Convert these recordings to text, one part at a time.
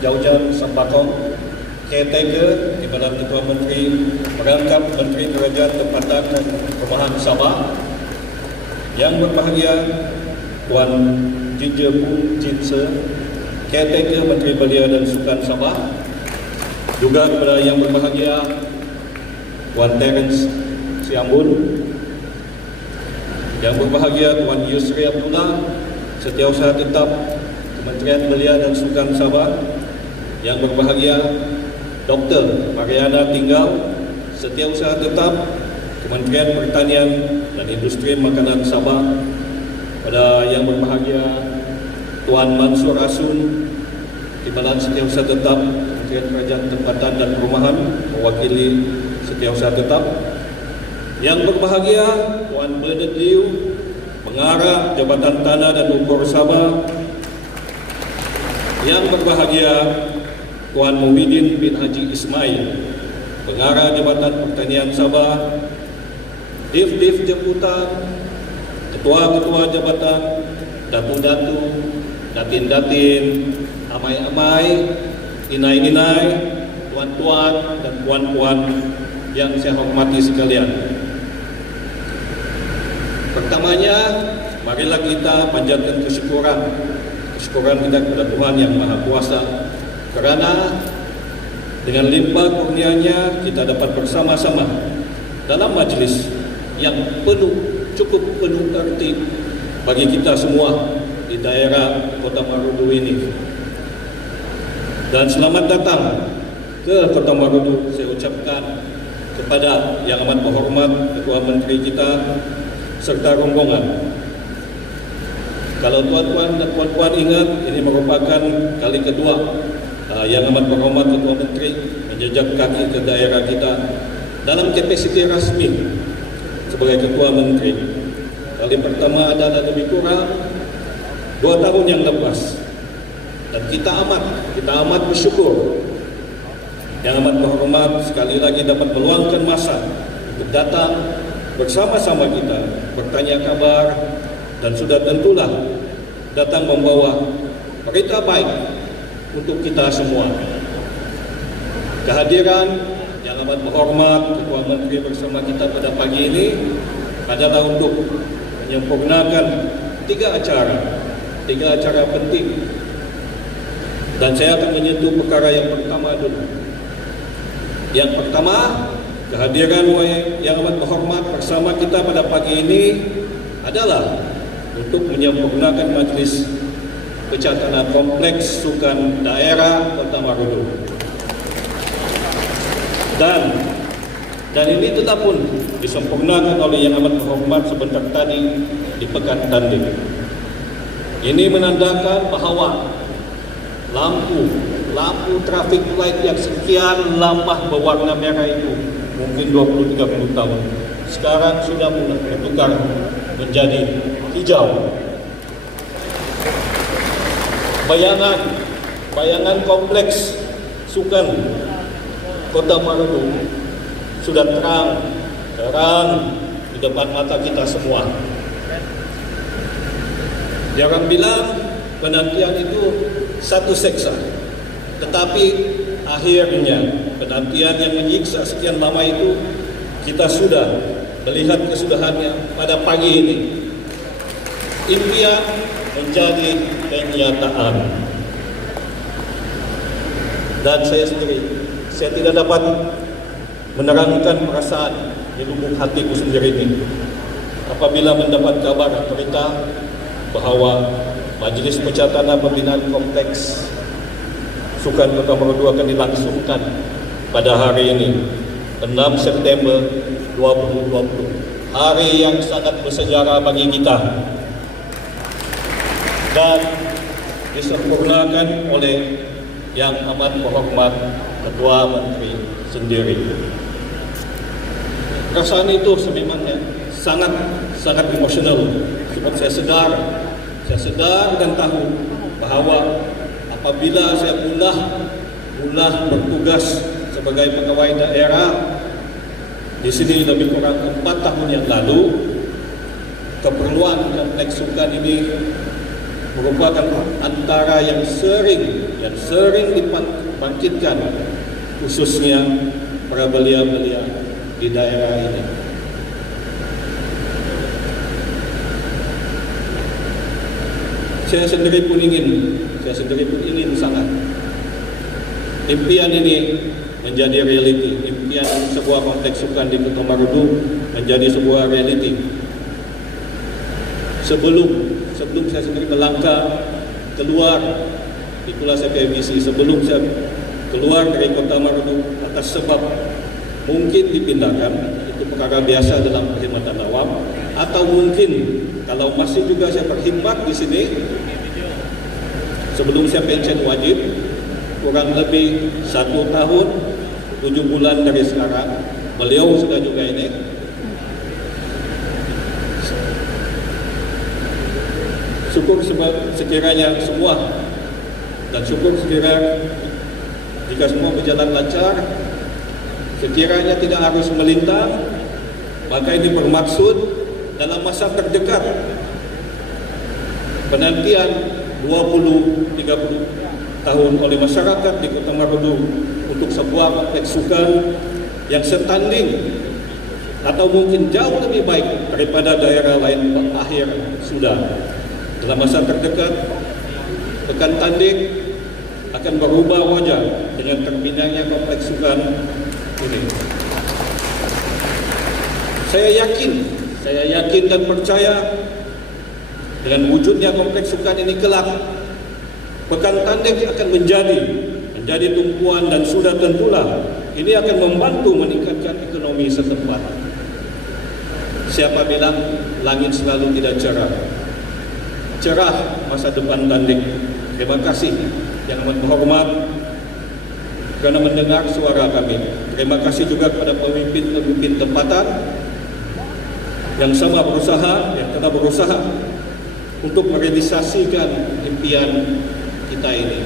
Jaujan Sembakong, caretaker di mana Ketua Menteri merangkap Menteri Kerajaan Tempatan dan Perumahan Sabah. Yang berbahagia Tuan Jinja Pung Jinse, caretaker Menteri Belia dan Sukan Sabah. Juga kepada yang berbahagia Tuan Terence Siambun, yang berbahagia Tuan Yusri Abdullah, Setiausaha Tetap Kementerian Belia dan Sukan Sabah. Yang berbahagia Dr. Mariana Tinggal, Setiausaha Tetap Kementerian Pertanian dan Industri Makanan Sabah. Pada yang berbahagia Tuan Mansur Asun, Timbalan Setiausaha Tetap Kementerian Kerajaan Tempatan dan Perumahan, mewakili Setiausaha Tetap. Yang berbahagia Tuan Bernard Liu, Pengarah Jabatan Tanah dan Ukur Sabah. Yang berbahagia Tuan Muhyiddin bin Haji Ismail, Pengarah Jabatan Pertanian Sabah. Div-Div Jemputan, Ketua-Ketua Jabatan, Datu-Datu, Datin-Datin, Amai-Amai, Inai-Inai, Tuan-Tuan dan Puan-Puan yang saya hormati sekalian. Pertamanya, marilah kita panjatkan kesyukuran kita kepada Tuhan Yang Maha Kuasa, kerana dengan limpah kurnia-Nya kita dapat bersama-sama dalam majlis yang cukup penuh arti bagi kita semua di daerah Kota Marudu ini. Dan selamat datang ke Kota Marudu saya ucapkan kepada Yang Amat Berhormat Ketua Menteri kita serta rombongan. Kalau tuan-tuan dan puan-puan ingat, ini merupakan kali kedua Yang Amat Berhormat Ketua Menteri menjejak kaki ke daerah kita dalam kapasiti rasmi sebagai Ketua Menteri. Kali pertama adalah lebih kurang 2 tahun yang lepas. Dan kita amat bersyukur Yang Amat Berhormat sekali lagi dapat meluangkan masa untuk datang bersama-sama kita bertanya kabar, dan sudah tentulah datang membawa berita baik untuk kita semua. Kehadiran Yang Amat Berhormat Ketua Menteri bersama kita pada pagi ini adalah untuk menyempurnakan 3 acara penting. Dan saya akan menyentuh perkara yang pertama dulu. Yang pertama, kehadiran Yang Amat Berhormat bersama kita pada pagi ini adalah untuk menyempurnakan majlis Pecatanah Kompleks Sukan Daerah Kota Marudu. Dan ini tetap pun disempurnakan oleh Yang Amat Berhormat sebentar tadi di Pekan Tanding. Ini menandakan bahawa lampu traffic light yang sekian lama berwarna merah itu, mungkin 20-30 tahun, sekarang sudah mulai bertukar menjadi hijau. Bayangan kompleks sukan Kota Marudu sudah terang di depan mata kita semua. Jangan bilang penantian itu satu seksa, tetapi akhirnya penantian yang menyiksa sekian lama itu kita sudah melihat kesudahannya pada pagi ini. Impian menjadi kenyataan. Dan saya tidak dapat menerangkan perasaan di lubuk hatiku sendiri ini apabila mendapat kabar berita bahawa Majlis Pecatanah Pembinaan Kompleks Sukan Kota Marudu akan dilangsungkan pada hari ini, 6 September 2020. Hari yang sangat bersejarah bagi kita dan disempurnakan oleh Yang Amat Berhormat Ketua Menteri sendiri. Perasaan itu sememangnya sangat emosional. Sebab saya sedar dan tahu bahawa apabila saya mula bertugas sebagai pegawai daerah di sini lebih kurang 4 tahun yang lalu, keperluan kompleks sukan ini merupakan antara yang sering yang sering dibangkitkan, khususnya para belia-belia di daerah ini. Saya sendiri pun ingin sangat impian ini menjadi realiti. Impian sebuah kompleks sukan di Kota Marudu menjadi sebuah realiti. Sebelum saya sendiri melangkah keluar, itulah saya PBC, sebelum saya keluar dari Kota Marudu atas sebab mungkin dipindahkan, itu perkara biasa dalam perkhidmatan awam, atau mungkin kalau masih juga saya berkhidmat di sini sebelum saya pensiun wajib, kurang lebih 1 tahun 7 bulan dari sekarang, beliau sudah juga ini. Syukur sekiranya semua, dan syukur sekiranya jika semua berjalan lancar, sekiranya tidak harus melintang, maka ini bermaksud dalam masa terdekat penantian 20-30 tahun oleh masyarakat di Kota Marudu untuk sebuah kompleks sukan yang setanding atau mungkin jauh lebih baik daripada daerah lain berakhir sudah. Dalam masa terdekat, Pekan Tanding akan berubah wajah dengan terbinanya kompleks sukan ini. Saya yakin dan percaya dengan wujudnya kompleks sukan ini kelak, Pekan Tanding akan menjadi tumpuan, dan sudah tentulah ini akan membantu meningkatkan ekonomi setempat. Siapa bilang langit selalu tidak cerah? Cerah masa depan Tanding. Terima kasih yang amat berhormat kerana mendengar suara kami. Terima kasih juga kepada pemimpin-pemimpin tempatan yang sama berusaha, yang telah berusaha untuk merealisasikan impian kita ini.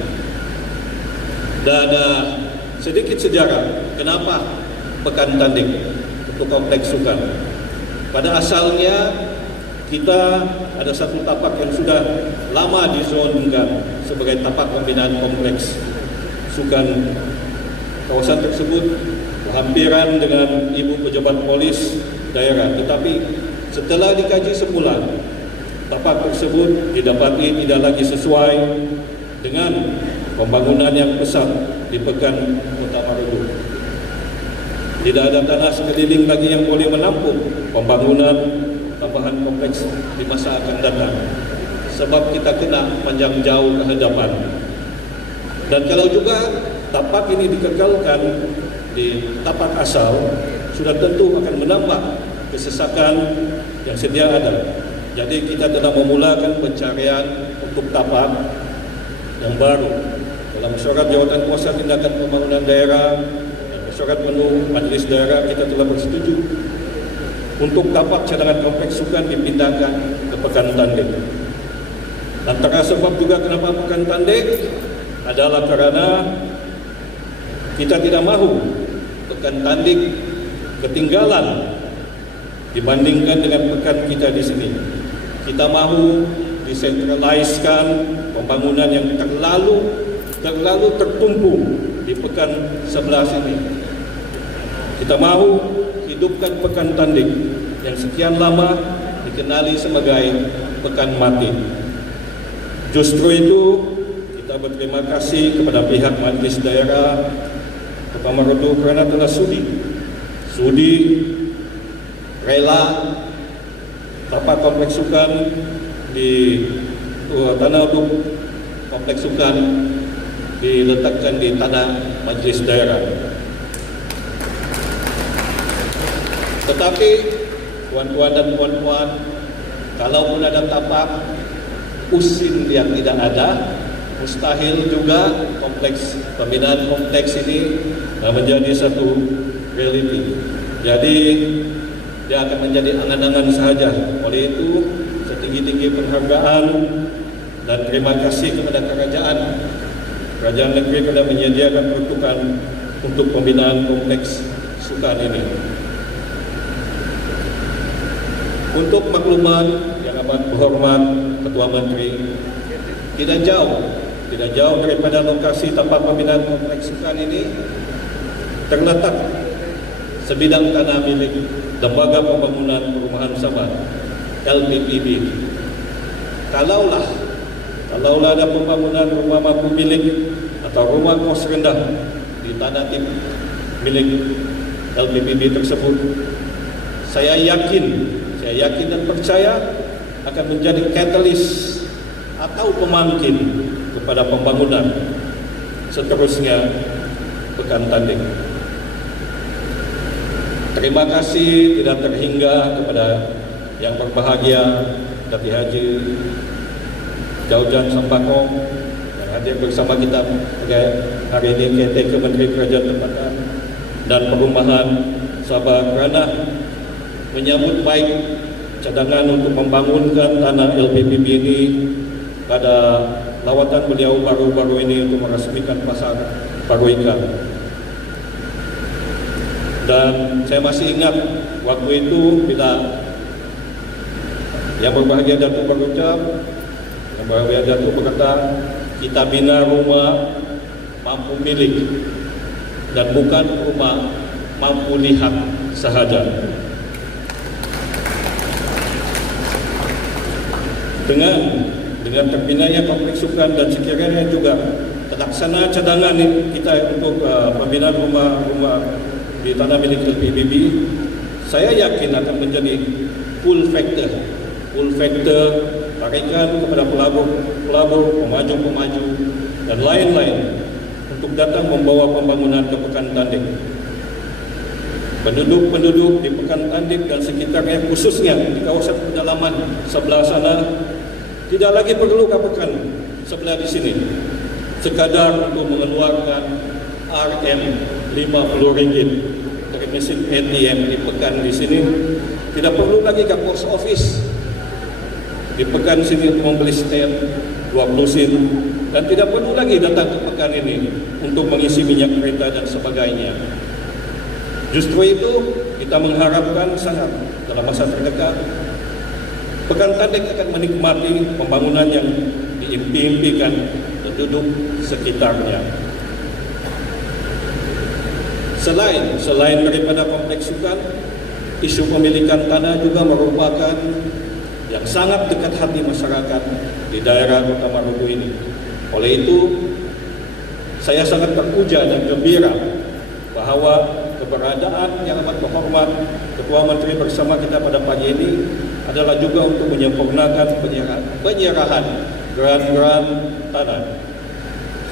Dan sedikit sejarah kenapa Pekan Tanding untuk kompleks sukan. Pada asalnya kita ada satu tapak yang sudah lama dizonkan sebagai tapak pembinaan kompleks sukan. Kawasan tersebut berhampiran dengan ibu pejabat polis daerah, tetapi setelah dikaji semula, tapak tersebut didapati tidak lagi sesuai dengan pembangunan yang pesat di Pekan Kota Marudu. Tidak ada tanah sekeliling lagi yang boleh menampung pembangunan tambahan kompleks di masa akan datang, sebab kita kena panjang jauh ke hadapan. Dan kalau juga tapak ini dikekalkan di tapak asal, sudah tentu akan menambah kesesakan yang sedia ada. Jadi kita telah memulakan pencarian untuk tapak yang baru. Dalam Mesyuarat Jawatan Kuasa Tindakan Pembangunan Daerah dan Mesyuarat Penuh Majlis Daerah, kita telah bersetuju untuk tapak cadangan kompleks sukan dipindahkan ke Pekan Tanding. Antara sebab juga kenapa Pekan Tanding adalah kerana kita tidak mahu Pekan Tanding ketinggalan dibandingkan dengan pekan kita di sini. Kita mahu desentraliskan pembangunan yang terlalu tertumpu di pekan sebelah sini. Kita mahu hidupkan Pekan Tanding yang sekian lama dikenali sebagai Pekan Mati. Justru itu kita berterima kasih kepada pihak Majlis Daerah Kota Marudu kerana telah sudi rela tapak kompleks sukan di tanah untuk kompleks sukan diletakkan di tanah Majlis Daerah. Tetapi tuan-tuan dan puan-puan, kalaupun ada tapak usin yang tidak ada, mustahil juga kompleks pembinaan kompleks ini menjadi satu reality. Jadi dia akan menjadi angan-angan sahaja. Oleh itu, setinggi-tinggi penghargaan dan terima kasih kepada kerajaan negeri kerana menyediakan peruntukan untuk pembinaan kompleks sukan ini. Untuk makluman yang amat berhormat Ketua Menteri, tidak jauh tidak jauh daripada lokasi tempat pembinaan kompleks sukan ini, terletak sebidang tanah milik Lembaga Pembangunan Perumahan Sabah LPPB. Kalaulah ada pembangunan rumah mampu milik atau rumah kos rendah di tanah milik LPPB tersebut, saya yakin dan percaya akan menjadi katalis atau pemangkin kepada pembangunan seterusnya Pekan Tanding. Terima kasih tidak terhingga kepada yang berbahagia Datuk Haji Jaujan Sampakong yang hadir bersama kita hari ini, KTK Menteri Kerajaan Tempatan dan Perumahan Sabah, kerana menyambut baik cadangan untuk membangunkan tanah LPPB ini pada lawatan beliau baru-baru ini untuk meresmikan pasar baru ikan. Dan saya masih ingat waktu itu bila yang berbahagia Datuk berucap, yang berbahagia Datuk berkata, kita bina rumah mampu milik dan bukan rumah mampu lihat sahaja. Dengan terbinanya kompleks sukan dan sekiranya juga terlaksana cadangan kita untuk pembinaan rumah di tanah milik LPPB, saya yakin akan menjadi pull factor tarikan kepada pelabur, pemaju dan lain-lain untuk datang membawa pembangunan ke Pekan Tanding. Penduduk di Pekan Tanding dan sekitarnya, khususnya di kawasan pedalaman sebelah sana, tidak lagi perlu ke Pekan sebelah di sini sekadar untuk mengeluarkan RM50 dari mesin ATM di Pekan di sini. Tidak perlu lagi ke post office di Pekan sini untuk membeli stem 20 sen, dan tidak perlu lagi datang ke Pekan ini untuk mengisi minyak kereta dan sebagainya. Justru itu kita mengharapkan sangat dalam masa terdekat Pekan Tanding akan menikmati pembangunan yang diimpi-impikan penduduk sekitarnya. Selain daripada kompleks sukan, isu pemilikan tanah juga merupakan yang sangat dekat hati masyarakat di daerah Kota Marudu ini. Oleh itu, saya sangat terpuja dan gembira bahawa keberadaan yang amat terhormat Ketua Menteri bersama kita pada pagi ini adalah juga untuk menyempurnakan penyerahan geran-geran tanah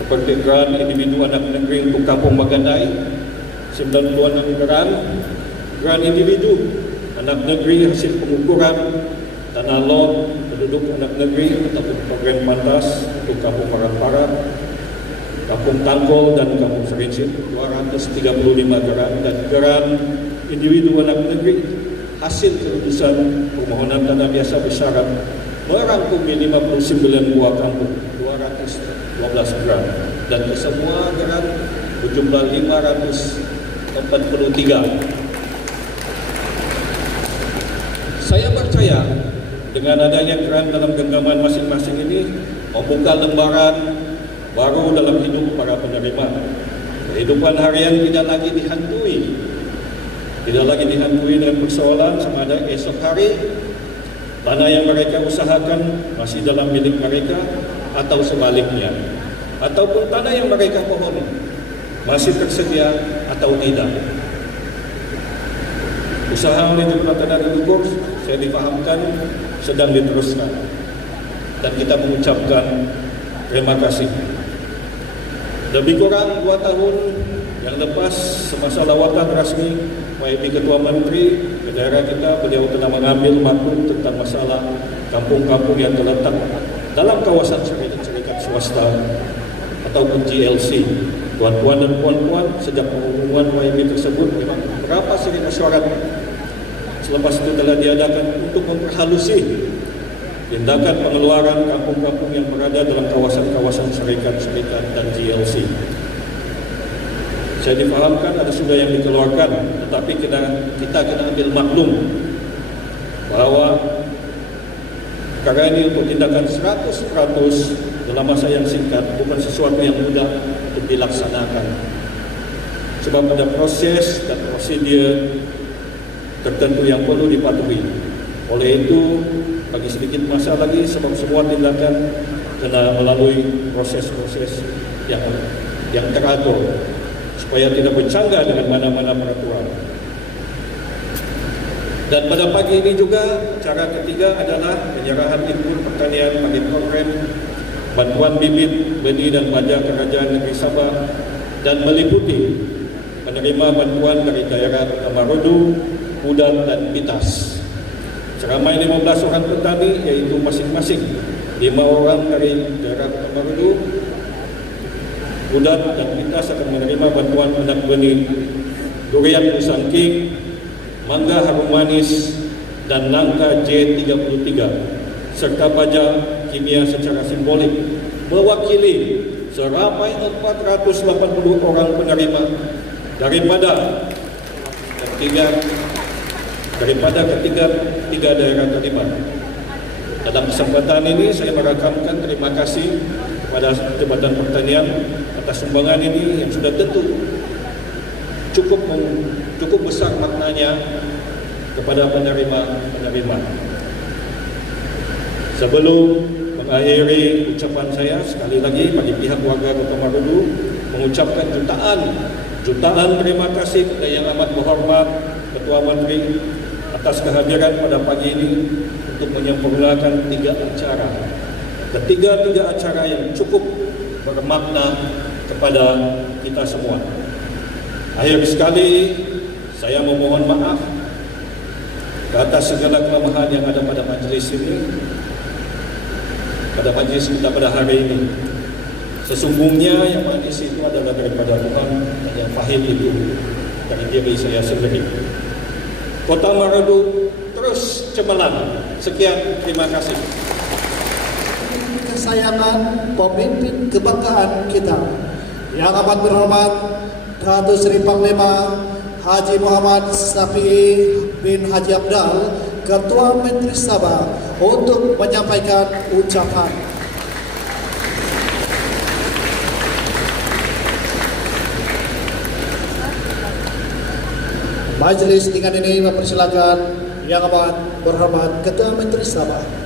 seperti geran individu anak negeri untuk Kampung Magandai 96 geran individu anak negeri hasil pengukuran tanah lot penduduk anak negeri ataupun program pantas untuk Kampung Parat-Parat, Kampung Tangkol dan Kampung Serincin 235 geran, dan geran individu anak negeri hasil keputusan permohonan tanah biasa bersyarat merangkumi 59 buah kampung 212 geran, dan kesemua geran berjumlah 543. Saya percaya dengan adanya geran dalam genggaman masing-masing ini membuka lembaran baru dalam hidup para penerima. Kehidupan harian tidak lagi dihantui dengan persoalan sama ada esok hari tanah yang mereka usahakan masih dalam milik mereka atau sebaliknya, ataupun tanah yang mereka pohon masih tersedia atau tidak. Usaha manajemen tanah leluhur saya difahamkan sedang diteruskan, dan kita mengucapkan terima kasih. Lebih kurang 2 tahun yang lepas semasa lawatan rasmi YB Ketua Menteri ke daerah kita, beliau telah mengambil maklum tentang masalah kampung-kampung yang terletak dalam kawasan syarikat swasta ataupun GLC. Tuan-tuan dan puan-puan, sejak pengumuman YB tersebut memang berapa seri mesyuarat selepas itu telah diadakan untuk memperhalusi tindakan pengeluaran kampung-kampung yang berada dalam kawasan-kawasan syarikat-syarikat dan GLC. Saya difahamkan ada sudah yang dikeluarkan, tetapi kita kena ambil maklum bahawa perkara ini untuk tindakan 100% dalam masa yang singkat bukan sesuatu yang mudah untuk dilaksanakan. Sebab ada proses dan prosedur tertentu yang perlu dipatuhi. Oleh itu, bagi sedikit masa lagi, sebab semua tindakan kena melalui proses-proses yang teratur supaya tidak bercanggah dengan mana-mana peraturan. Dan pada pagi ini juga cara ketiga adalah penyerahan input pertanian bagi program bantuan bibit, benih dan baja Kerajaan Negeri Sabah dan meliputi menerima bantuan dari daerah Tamarudu, Pudat dan Pitas. Seramai 15 orang petani, iaitu masing-masing 5 orang dari daerah Tamarudu, Pudat dan Pitas akan menerima bantuan anak benih durian musangking, mangga harum manis dan nangka J33 serta baja kimia secara simbolik mewakili seramai 480 orang penerima daripada ketiga daerah terlibat. Dalam kesempatan ini saya merakamkan terima kasih kepada Jabatan Pertanian atas sumbangan ini yang sudah tentu cukup besar maknanya kepada penerima. Sebelum mengakhiri ucapan saya, sekali lagi bagi pihak warga Kota Marudu mengucapkan jutaan terima kasih kepada Yang Amat Berhormat Ketua Menteri atas kehadiran pada pagi ini untuk menyempurnakan 3 acara. Ketiga acara yang cukup bermakna kepada kita semua. Akhir sekali, saya memohon maaf atas segala kelemahan yang ada pada majlis ini, pada majlis kita pada hari ini. Sesungguhnya yang manis itu adalah daripada Tuhan, dan yang pahit itu dari diri saya sendiri. Kota Marudu terus cemerlang. Sekian, terima kasih. Kesayangan pemimpin kebanggaan kita, Yang Amat Berhormat Datuk Seri Panglima Haji Muhammad Safi bin Haji Abdal, Ketua Menteri Sabah, untuk menyampaikan ucapan. Majlis dengan ini mempersilakan Yang Amat Berhormat Ketua Menteri Sabah.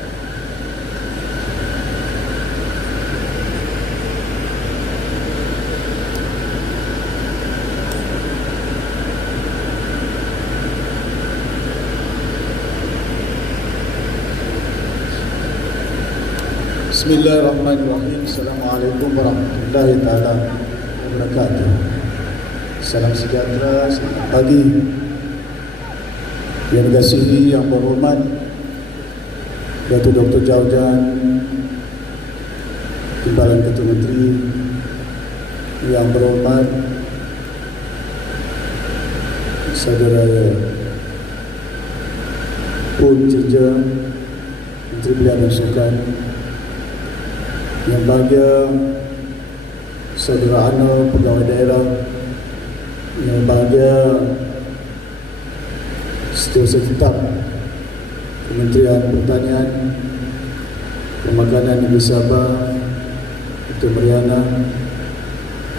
Bismillahirrahmanirrahim. Assalamualaikum warahmatullahi taala wabarakatuh. Salam sejahtera, selamat pagi. Yang dikasihi Yang Berhormat Datuk Dr. Jaujan, Timbalan Ketua Menteri, Yang Berhormat Saudara Pun Cija, Menteri Belia dan Sukan, yang bahagia Saudara Ano, Pegawai Daerah, yang bahagia Setiausaha Tetap Kementerian Pertanian, Pemakanan Negeri Sabah, Ketua Mariana,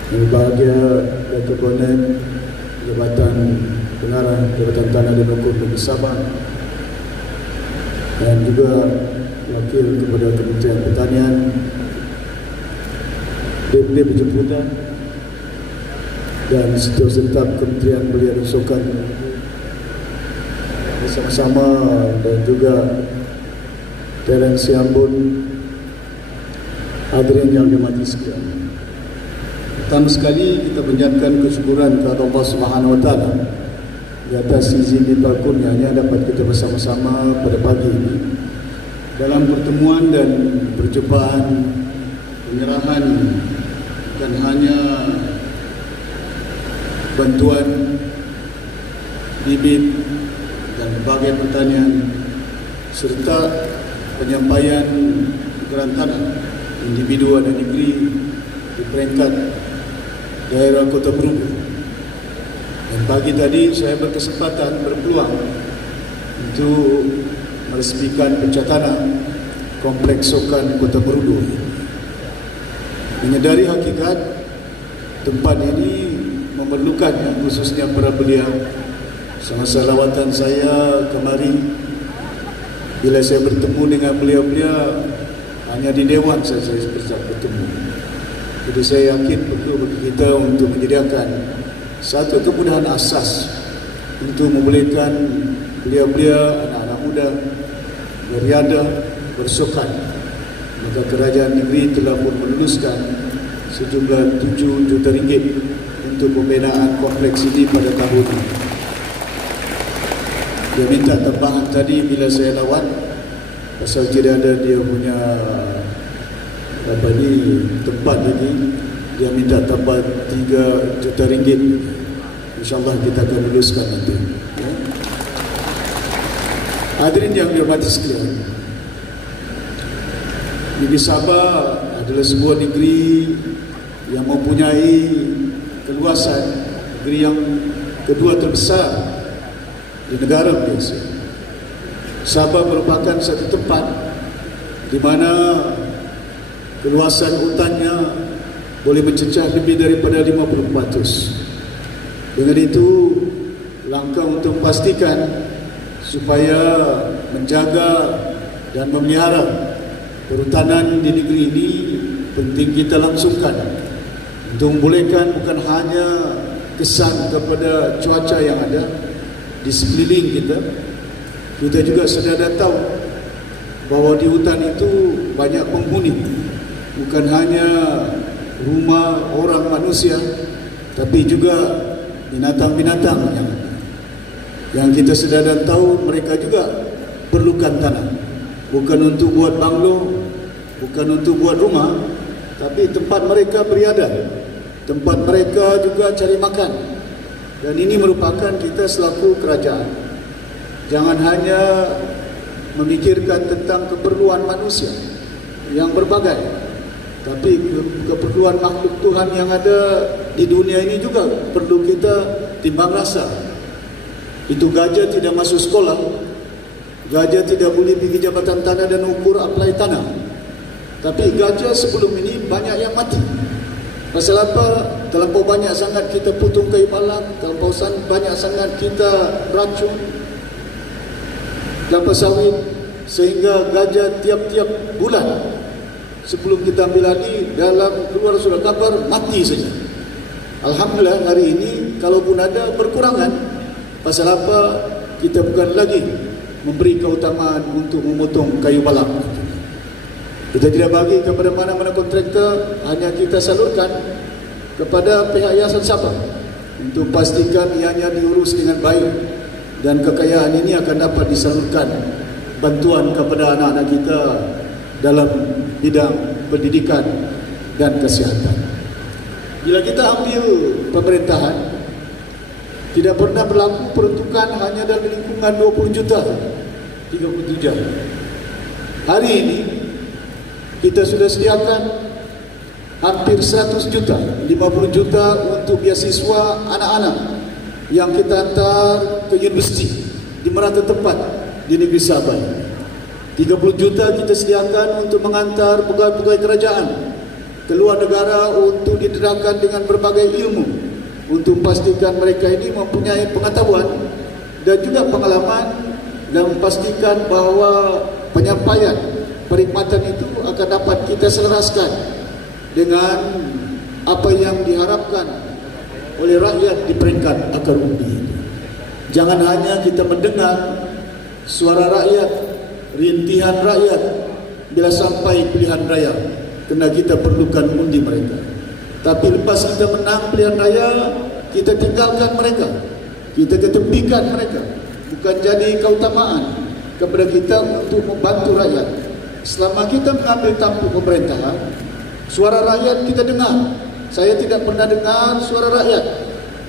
yang bahagia Datuk Bonet Jabatan Pengarah Jabatan Tanah dan Hukum Negeri Sabah, dan juga Wakil kepada Kementerian Pertanian, Deputi Penjemputan dan Setiausaha Tetap Kementerian Belia dan Sukan bersama-sama, dan juga Terence Ambon, hadirin yang dirahmati sekalian. Pertama sekali kita panjatkan kesyukuran kepada Allah Subhanahu Wa Taala di atas izin limpah kurnianya dapat kita bersama-sama pada pagi ini dalam pertemuan dan perjumpaan penyerahan bukan hanya bantuan bibit dan berbagai pertanian serta penyampaian tukaran tanah individu dan negeri di peringkat daerah Kota Marudu. Dan pagi tadi saya berkesempatan berpeluang untuk meresmikan pencatatan Kompleks Sukan Kota Marudu. Menyadari hakikat tempat ini memerlukan, khususnya para belia. Semasa lawatan saya kemari, bila saya bertemu dengan belia-belia, hanya di dewan saja saya bertemu. Jadi saya yakin perlu bagi kita untuk menyediakan satu kemudahan asas untuk membolehkan belia-belia, anak-anak muda beriadah, bersukan. Maka kerajaan negeri telah pun meluluskan sejumlah 7 juta ringgit untuk pembinaan kompleks ini pada tahun ini. Dia minta tambahan tadi bila saya lawat, pasal tidak ada dia punya tempat ini, dia minta tambah 3 juta ringgit. InsyaAllah kita akan luluskan nanti. Hadirin yang dihormati sekalian, negeri Sabah adalah sebuah negeri yang mempunyai keluasan, negeri yang kedua terbesar di negara Malaysia. Sabah merupakan satu tempat di mana keluasan hutannya boleh mencecah lebih daripada 50%. Dengan itu, langkah untuk memastikan supaya menjaga dan memelihara perhutanan di negeri ini penting kita langsungkan untuk membolehkan bukan hanya kesan kepada cuaca yang ada di sekeliling kita. Kita juga sedia tahu bahawa di hutan itu banyak penghuni, bukan hanya rumah orang manusia, tapi juga binatang-binatang yang kita sedia tahu mereka juga perlukan tanah, bukan untuk buat banglo, bukan untuk buat rumah, tapi tempat mereka beriadah, tempat mereka juga cari makan. Dan ini merupakan kita selaku kerajaan, jangan hanya memikirkan tentang keperluan manusia yang berbagai, tapi keperluan makhluk Tuhan yang ada di dunia ini juga perlu kita timbang rasa. Itu gajah tidak masuk sekolah, gajah tidak boleh pergi jabatan tanah dan ukur apply tanah. Tapi gajah sebelum ini banyak yang mati. Pasal apa? Terlampau banyak sangat kita potong kayu balak, terlampau banyak sangat kita racun kelapa sawit, sehingga gajah tiap-tiap bulan sebelum kita ambil alih dalam keluar surat kabar mati saja. Alhamdulillah hari ini kalaupun ada berkurangan. Pasal apa? Kita bukan lagi memberi keutamaan untuk memotong kayu balak. Kita tidak bagi kepada mana-mana kontraktor, hanya kita salurkan kepada pihak Yayasan Sabah untuk pastikan ianya diurus dengan baik dan kekayaan ini akan dapat disalurkan bantuan kepada anak-anak kita dalam bidang pendidikan dan kesihatan. Bila kita ambil pemerintahan, tidak pernah berlaku peruntukan hanya dalam lingkungan 20 juta, 37. Hari ini kita sudah sediakan hampir 100 juta, 50 juta untuk beasiswa anak-anak yang kita hantar ke universiti di merata tempat di negeri Sabah. 30 juta kita sediakan untuk mengantar pegawai-pegawai kerajaan ke luar negara untuk didedahkan dengan berbagai ilmu, untuk memastikan mereka ini mempunyai pengetahuan dan juga pengalaman, dan memastikan bahawa penyampaian perkhidmatan itu akan dapat kita selaraskan dengan apa yang diharapkan oleh rakyat di peringkat akar umbi. Jangan hanya kita mendengar suara rakyat, rintihan rakyat bila sampai pilihan raya, kerana kita perlukan undi mereka. Tapi lepas kita menang pilihan raya, kita tinggalkan mereka, kita ketepikan mereka. Bukan jadi keutamaan kepada kita untuk membantu rakyat. Selama kita mengambil tampuk pemerintahan, suara rakyat kita dengar. Saya tidak pernah dengar suara rakyat.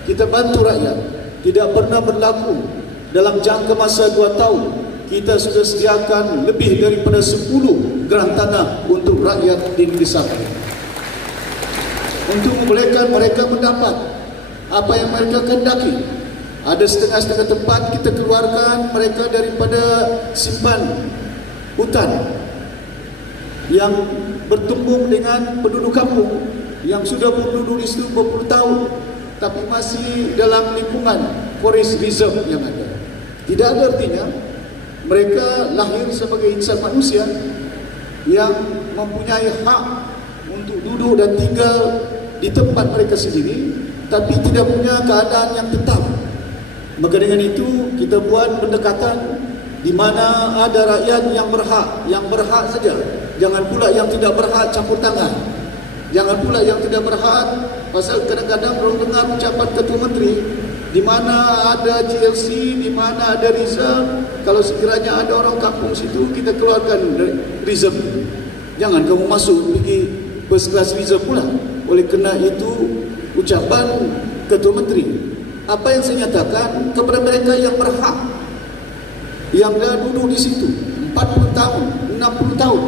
Kita bantu rakyat. Tidak pernah berlaku dalam jangka masa 2 tahun kita sudah sediakan lebih daripada 10 geran tanah untuk rakyat di negeri Sabah, untuk membolehkan mereka mendapat apa yang mereka kehendaki. Ada setengah-setengah tempat kita keluarkan mereka daripada simpan hutan yang bertumbung dengan penduduk kampung yang sudah berduduk di situ berpuluh tahun, tapi masih dalam lingkungan forest reserve yang ada. Tidak ada artinya mereka lahir sebagai insan manusia yang mempunyai hak untuk duduk dan tinggal di tempat mereka sendiri, tapi tidak punya keadaan yang tetap. Maka dengan itu kita buat pendekatan di mana ada rakyat yang berhak saja. Jangan pula yang tidak berhak campur tangan. Jangan pula yang tidak berhak, pasal kadang-kadang orang dengar ucapan Ketua Menteri di mana ada GLC, di mana ada reserve. Kalau sekiranya ada orang kampung situ, kita keluarkan reserve. Jangan kamu masuk pergi first class reserve pula. Oleh kerana itu ucapan Ketua Menteri, apa yang saya nyatakan kepada mereka yang berhak, yang dah duduk di situ 40 tahun, 60 tahun.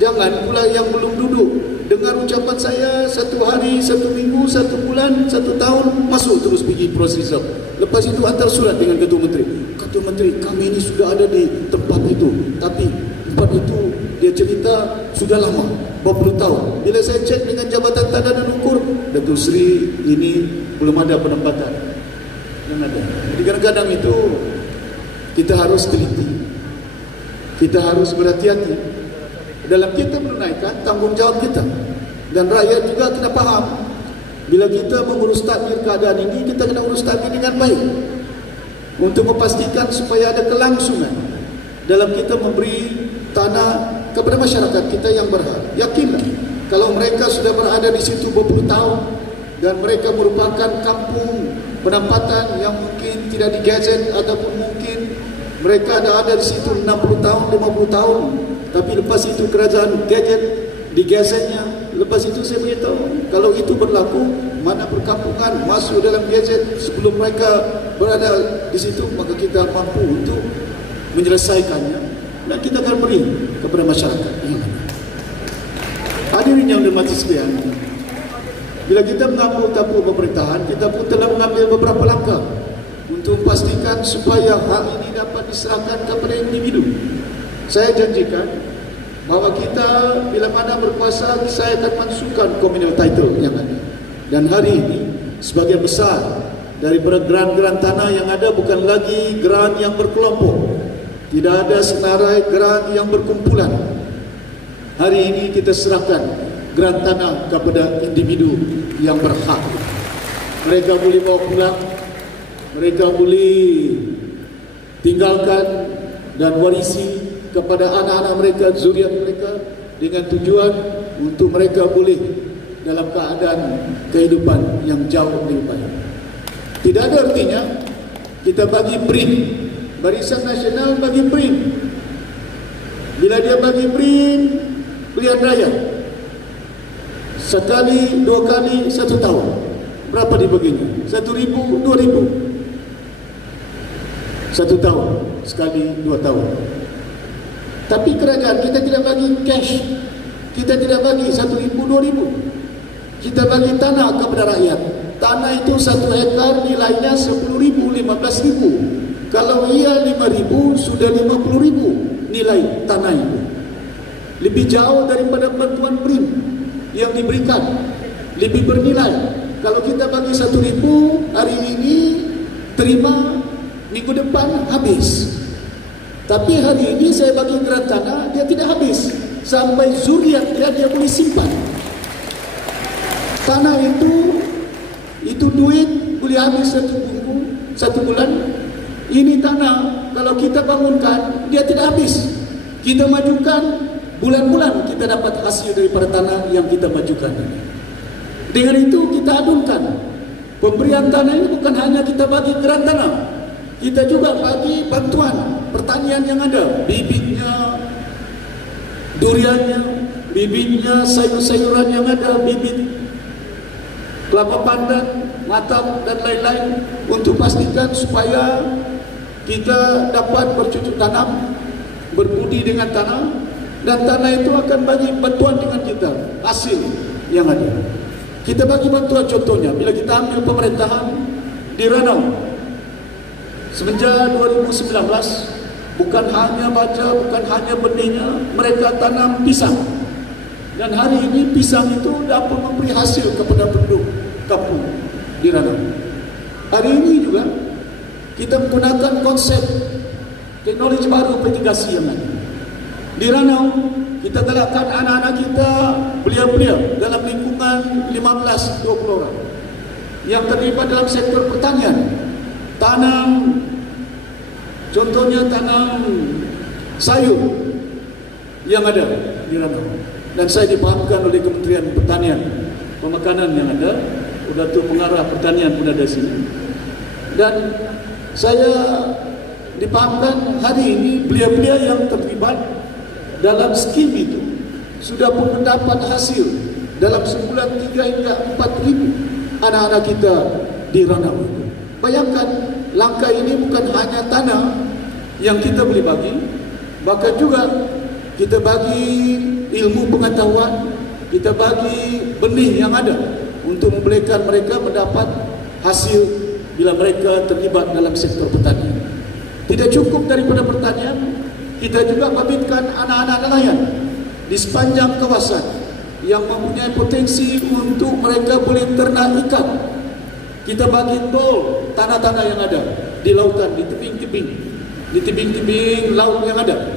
Jangan pula yang belum duduk dengar ucapan saya 1 hari, 1 minggu, 1 bulan, 1 tahun masuk terus pergi proses reserve. Lepas itu hantar surat dengan Ketua Menteri. Ketua Menteri, kami ini sudah ada di tempat itu, tapi tempat itu dia cerita sudah lama, berpuluh tahun. Bila saya cek dengan Jabatan Tanah dan Ukur, Datuk Seri ini belum ada penempatan yang ada. Jadi kadang-kadang itu kita harus teliti, kita harus berhati-hati dalam kita menunaikan tanggungjawab kita. Dan rakyat juga kena faham, bila kita mengurus tadbir keadaan ini, kita kena urus tadbir dengan baik untuk memastikan supaya ada kelangsungan dalam kita memberi tanah kepada masyarakat kita yang berhak. Yakinlah, kalau mereka sudah berada di situ berpuluh tahun dan mereka merupakan kampung penempatan yang mungkin tidak digazet, ataupun mungkin mereka dah ada di situ 60 tahun, 50 tahun, tapi lepas itu kerajaan gadget digazetnya. Lepas itu saya beritahu, kalau itu berlaku, mana perkampungan masuk dalam gadget sebelum mereka berada di situ, maka kita mampu untuk menyelesaikannya dan kita akan beri kepada masyarakat. Hadirin yang dirahmati sekalian, bila kita mengambil tampuk pemerintahan, kita pun telah mengambil beberapa langkah untuk memastikan supaya hak ini dapat diserahkan kepada individu. Saya janjikan bahawa kita bila mana berkuasa, saya akan masukkan communal title yang ada. Dan hari ini sebagian besar daripada geran-geran tanah yang ada bukan lagi geran yang berkelompok, tidak ada senarai geran yang berkumpulan. Hari ini kita serahkan geran tanah kepada individu yang berhak. Mereka boleh bawa pulang, mereka boleh tinggalkan dan warisi kepada anak-anak mereka, zuriat mereka, dengan tujuan untuk mereka boleh dalam keadaan kehidupan yang jauh lebih baik. Tidak ada artinya kita bagi BRIN, Barisan Nasional bagi BRIN. Bila dia bagi BRIN pilihan raya, sekali, 2 kali, 1 tahun, berapa dibaginya? 1,000, 2,000. 1 tahun, sekali 2 tahun. Tapi kerajaan kita tidak bagi cash, kita tidak bagi 1,000, 2,000. Kita bagi tanah kepada rakyat. Tanah itu 1 hektar nilainya 10,000, 15,000. Kalau ia 5,000, sudah 50,000 nilai tanah itu. Lebih jauh daripada bantuan BRIN yang diberikan, lebih bernilai. Kalau kita bagi 1,000 hari ini, terima minggu depan habis. Tapi hari ini saya bagi geran tanah, dia tidak habis. Sampai zuriat dia boleh simpan. Tanah itu duit boleh habis 1 minggu, 1 bulan. Ini tanah kalau kita bangunkan, dia tidak habis. Kita majukan, bulan-bulan kita dapat hasil daripada tanah yang kita majukan. Dengan itu kita adunkan. Pemberian tanah ini bukan hanya kita bagi geran tanah, kita juga bagi bantuan pertanian yang ada, bibitnya, duriannya, bibitnya, sayur-sayuran yang ada, bibit kelapa pandan, matang dan lain-lain, untuk pastikan supaya kita dapat bercocok tanam, berbudi dengan tanah, dan tanah itu akan bagi bantuan dengan kita, hasil yang ada. Kita bagi bantuan, contohnya bila kita ambil pemerintahan di Ranau semenjak 2019, bukan hanya baca, bukan hanya benihnya, mereka tanam pisang. Dan hari ini pisang itu dapat memberi hasil kepada penduduk kampung di Ranau. Hari ini juga kita menggunakan konsep teknologi baru mitigasi yang ada. Di Ranau kita galakkan anak-anak kita belia-belia dalam lingkungan 15-20 orang yang terlibat dalam sektor pertanian, tanam, contohnya tanam sayur yang ada di Ranau. Dan saya dipahamkan oleh Kementerian Pertanian, Pemakanan yang ada, Datuk Pengarah Pertanian pun ada sini. Dan saya dipahamkan hari ini belia-belia yang terlibat dalam skim itu sudah pun mendapat hasil dalam sebulan 3 hingga 4 ribu anak-anak kita di Ranau itu. Bayangkan, langkah ini bukan hanya tanah yang kita boleh bagi, bahkan juga kita bagi ilmu pengetahuan, kita bagi benih yang ada untuk membolehkan mereka mendapat hasil bila mereka terlibat dalam sektor pertanian. Tidak cukup daripada pertanian, kita juga babitkan anak-anak nelayan di sepanjang kawasan yang mempunyai potensi untuk mereka boleh ternak ikan. Kita bagi tol tanah-tanah yang ada di lautan, di tebing-tebing laut yang ada,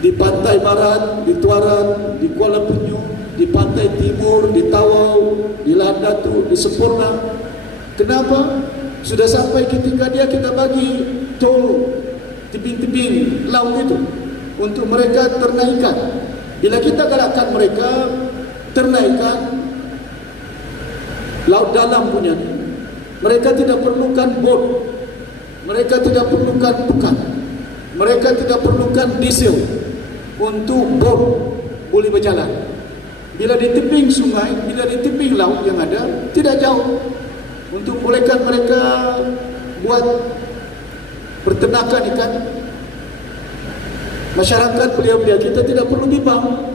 di pantai barat, di Tuaran, di Kuala Penyu, di pantai timur, di Tawau, di Lahad Datu, di Sempurna. Kenapa? Sudah sampai ketika kita bagi tol tebing-tebing laut itu untuk mereka ternak ikan. Bila kita galakkan mereka ternak ikan laut dalam punya, mereka tidak perlukan bot, mereka tidak perlukan bukan, mereka tidak perlukan diesel untuk bot boleh berjalan. Bila di tebing sungai, bila di tebing laut yang ada, tidak jauh untuk bolehkan mereka buat pertenakan ikan. Masyarakat belia-belia kita tidak perlu bimbang.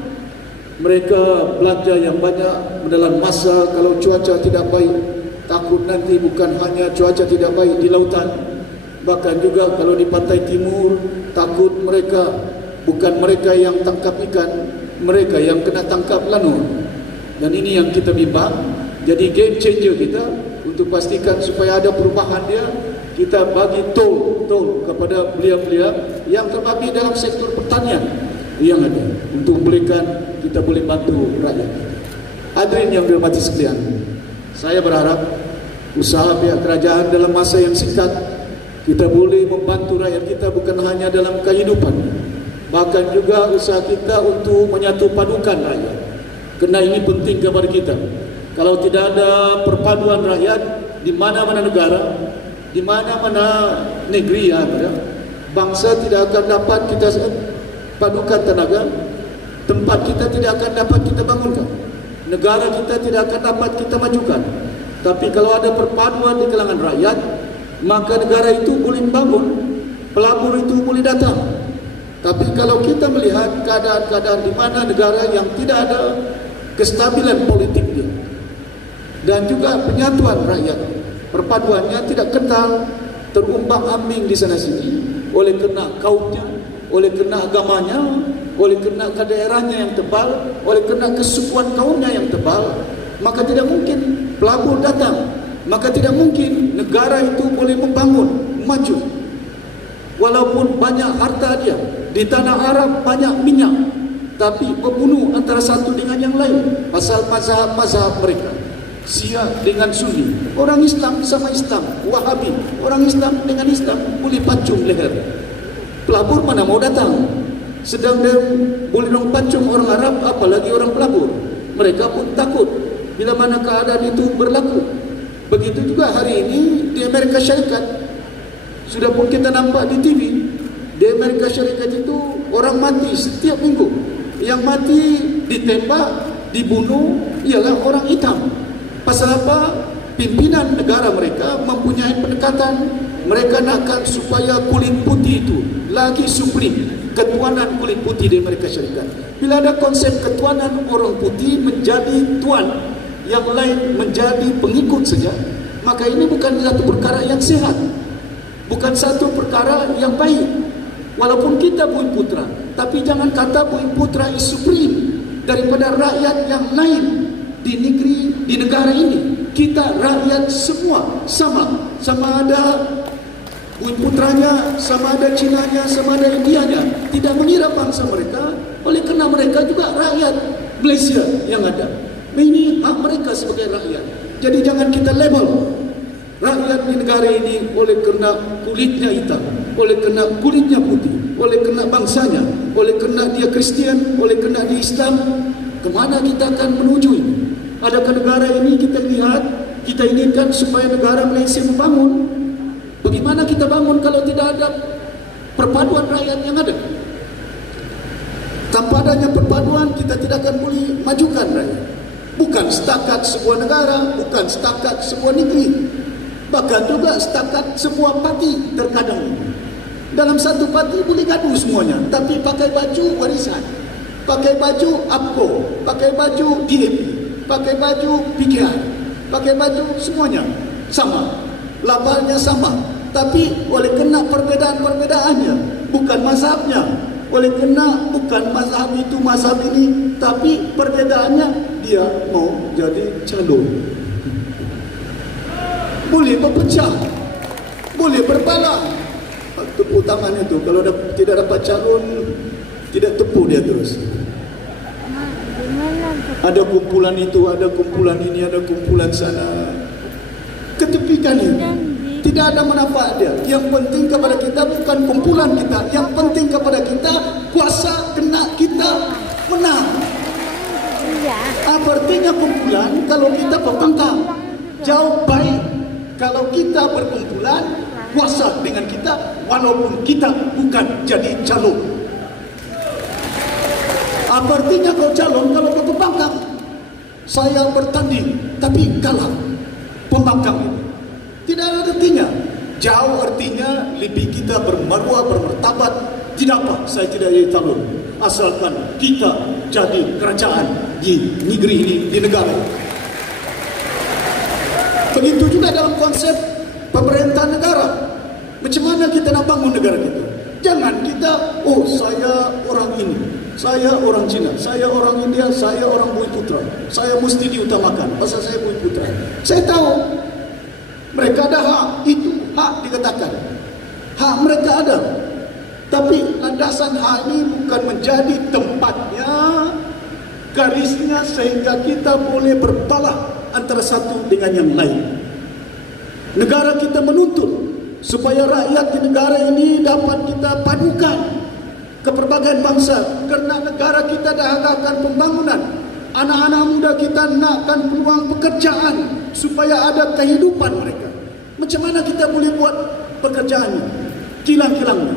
Mereka belajar yang banyak dalam masa kalau cuaca tidak baik. Takut nanti bukan hanya cuaca tidak baik di lautan, bahkan juga kalau di pantai timur, takut mereka bukan mereka yang tangkap ikan, mereka yang kena tangkap lanur. Dan ini yang kita bimbang. Jadi game changer kita untuk pastikan supaya ada perubahan dia, kita bagi tol kepada belia-belia yang terbabit dalam sektor pertanian yang ada untuk membolehkan kita boleh bantu rakyat. Hadirin yang dirahmati sekalian, saya berharap usaha pihak kerajaan dalam masa yang singkat kita boleh membantu rakyat kita bukan hanya dalam kehidupan, bahkan juga usaha kita untuk menyatu padukan rakyat. Kerana ini penting kepada kita. Kalau tidak ada perpaduan rakyat di mana-mana negara, di mana-mana negeri ada, bangsa tidak akan dapat kita padukan tenaga, tempat kita tidak akan dapat kita bangunkan, negara kita tidak akan dapat kita majukan. Tapi kalau ada perpaduan di kalangan rakyat, maka negara itu boleh membangun, pelabur itu boleh datang. Tapi kalau kita melihat keadaan-keadaan di mana negara yang tidak ada kestabilan politiknya dan juga penyatuan rakyat, perpaduannya tidak kental, terumbang-ambing di sana-sini oleh kerana kaumnya, oleh kerana agamanya, oleh kerana daerahnya yang tebal, oleh kerana kesukuan kaumnya yang tebal, maka tidak mungkin pelabur datang, maka tidak mungkin negara itu boleh membangun, maju. Walaupun banyak harta dia, di tanah Arab banyak minyak, tapi membunuh antara satu dengan yang lain pasal mazhab mereka. Syiah dengan Sunni, orang Islam sama Islam, Wahabi, orang Islam dengan Islam boleh pancung leher. Pelabur mana mau datang? Sedang dia boleh dong pancung orang Arab, apalagi orang pelabur. Mereka pun takut bila mana keadaan itu berlaku. Begitu juga hari ini di Amerika Syarikat. Sudah pun kita nampak di TV, di Amerika Syarikat itu orang mati setiap minggu. Yang mati ditembak, dibunuh ialah orang hitam. Pasal apa? Pimpinan negara mereka mempunyai pendekatan, mereka nakkan supaya kulit putih itu lagi supreme, ketuanan kulit putih di Amerika Syarikat. Bila ada konsep ketuanan orang putih menjadi tuan, yang lain menjadi pengikut saja, maka ini bukan satu perkara yang sehat, bukan satu perkara yang baik. Walaupun kita Bumi Putra, tapi jangan kata Bumi Putra is supreme. daripada rakyat yang lain di negeri, di negara ini. Kita rakyat semua sama, sama ada Bumi Putranya, sama ada Cinanya, sama ada Indianya, tidak mengira bangsa mereka, oleh kerana mereka juga rakyat Malaysia yang ada. Ini hak mereka sebagai rakyat. Jadi jangan kita label rakyat di negara ini oleh kerana kulitnya hitam, oleh kerana kulitnya putih, oleh kerana bangsanya, oleh kerana dia Kristian, oleh kerana dia Islam. Kemana kita akan menuju ini? Adakah negara ini kita lihat, kita inginkan supaya negara Malaysia membangun? Bagaimana kita bangun kalau tidak ada perpaduan rakyat yang ada? Tanpa adanya perpaduan, kita tidak akan boleh majukan rakyat. Bukan setakat sebuah negara, bukan setakat sebuah negeri, bahkan juga setakat sebuah parti terkadang. Dalam satu parti boleh gaduh semuanya, tapi pakai baju warisan, pakai baju APCO, pakai baju DAP, pakai baju PKI, pakai baju semuanya sama, labalnya sama. Tapi oleh kerana perbedaan-perbedaannya, bukan mazhabnya, oleh kerana bukan mazhab itu mazhab ini, tapi perbedaannya, dia mau jadi calon. Boleh berpecah, boleh berbalah. Tepuk tangan itu, kalau tidak dapat calon, tidak tepuk dia terus. Ada kumpulan itu, ada kumpulan ini, ada kumpulan sana. Ketepikan ini, tidak ada manfaat dia. Yang penting kepada kita bukan kumpulan kita, yang penting kepada kita kuasa kena kita menang. Apa artinya kumpulan kalau kita berpangkang? Jauh baik kalau kita berkumpulan kuasa dengan kita walaupun kita bukan jadi calon. Apa artinya kau calon kalau kau berpangkang? Saya bertanding tapi kalah pembangkang ini. Tidak ada artinya. Jauh artinya lebih kita bermaruah, bermartabat. Tidak apa, saya tidak jadi calon, asalkan kita jadi kerajaan di negeri ini, di negara. Begitu juga dalam konsep pemerintahan negara. Macam mana kita nak bangun negara kita? Jangan kita, oh saya orang ini, saya orang Cina, saya orang India, saya orang Bumi Putra, saya mesti diutamakan pasal saya Bumi Putra. Saya tahu mereka ada hak, itu hak dikatakan, hak mereka ada. Tapi landasan hak ini bukan menjadi tempatnya, garisnya sehingga kita boleh berbalah antara satu dengan yang lain. Negara kita menuntut supaya rakyat di negara ini dapat kita padukan keperbagaian bangsa, kerana negara kita dah akan pembangunan. Anak-anak muda kita nakkan peluang pekerjaan supaya ada kehidupan mereka. Macam mana kita boleh buat pekerjaan ini? Kilang-kilangnya.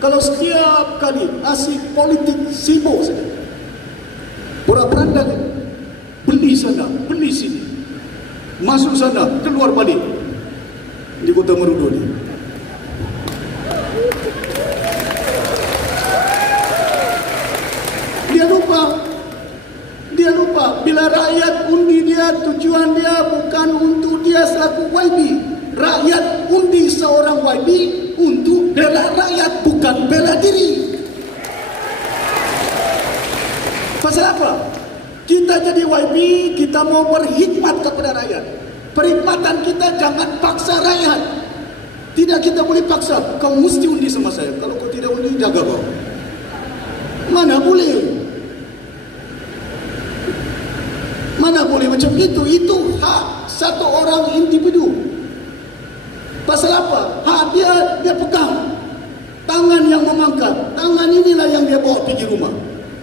Kalau setiap kali asyik politik sibuk saja, porak-poranda beli sana, beli sini, masuk sana, keluar balik di Kota Marudu ni. Dia lupa bila rakyat undi dia, tujuan dia bukan untuk dia selaku YB. Rakyat undi seorang YB untuk bela rakyat, bukan bela diri. Pasal apa? Kita jadi YB, kita mau berkhidmat kepada rakyat. Perkhidmatan kita jangan paksa rakyat. Tidak, kita boleh paksa. Kau mesti undi sama saya. Kalau kau tidak undi, jaga kau. Mana boleh? Mana boleh macam itu? Itu hak satu orang individu. Pasal apa? Hak dia pegang. Tangan yang memangkat, tangan inilah yang dia bawa pergi rumah,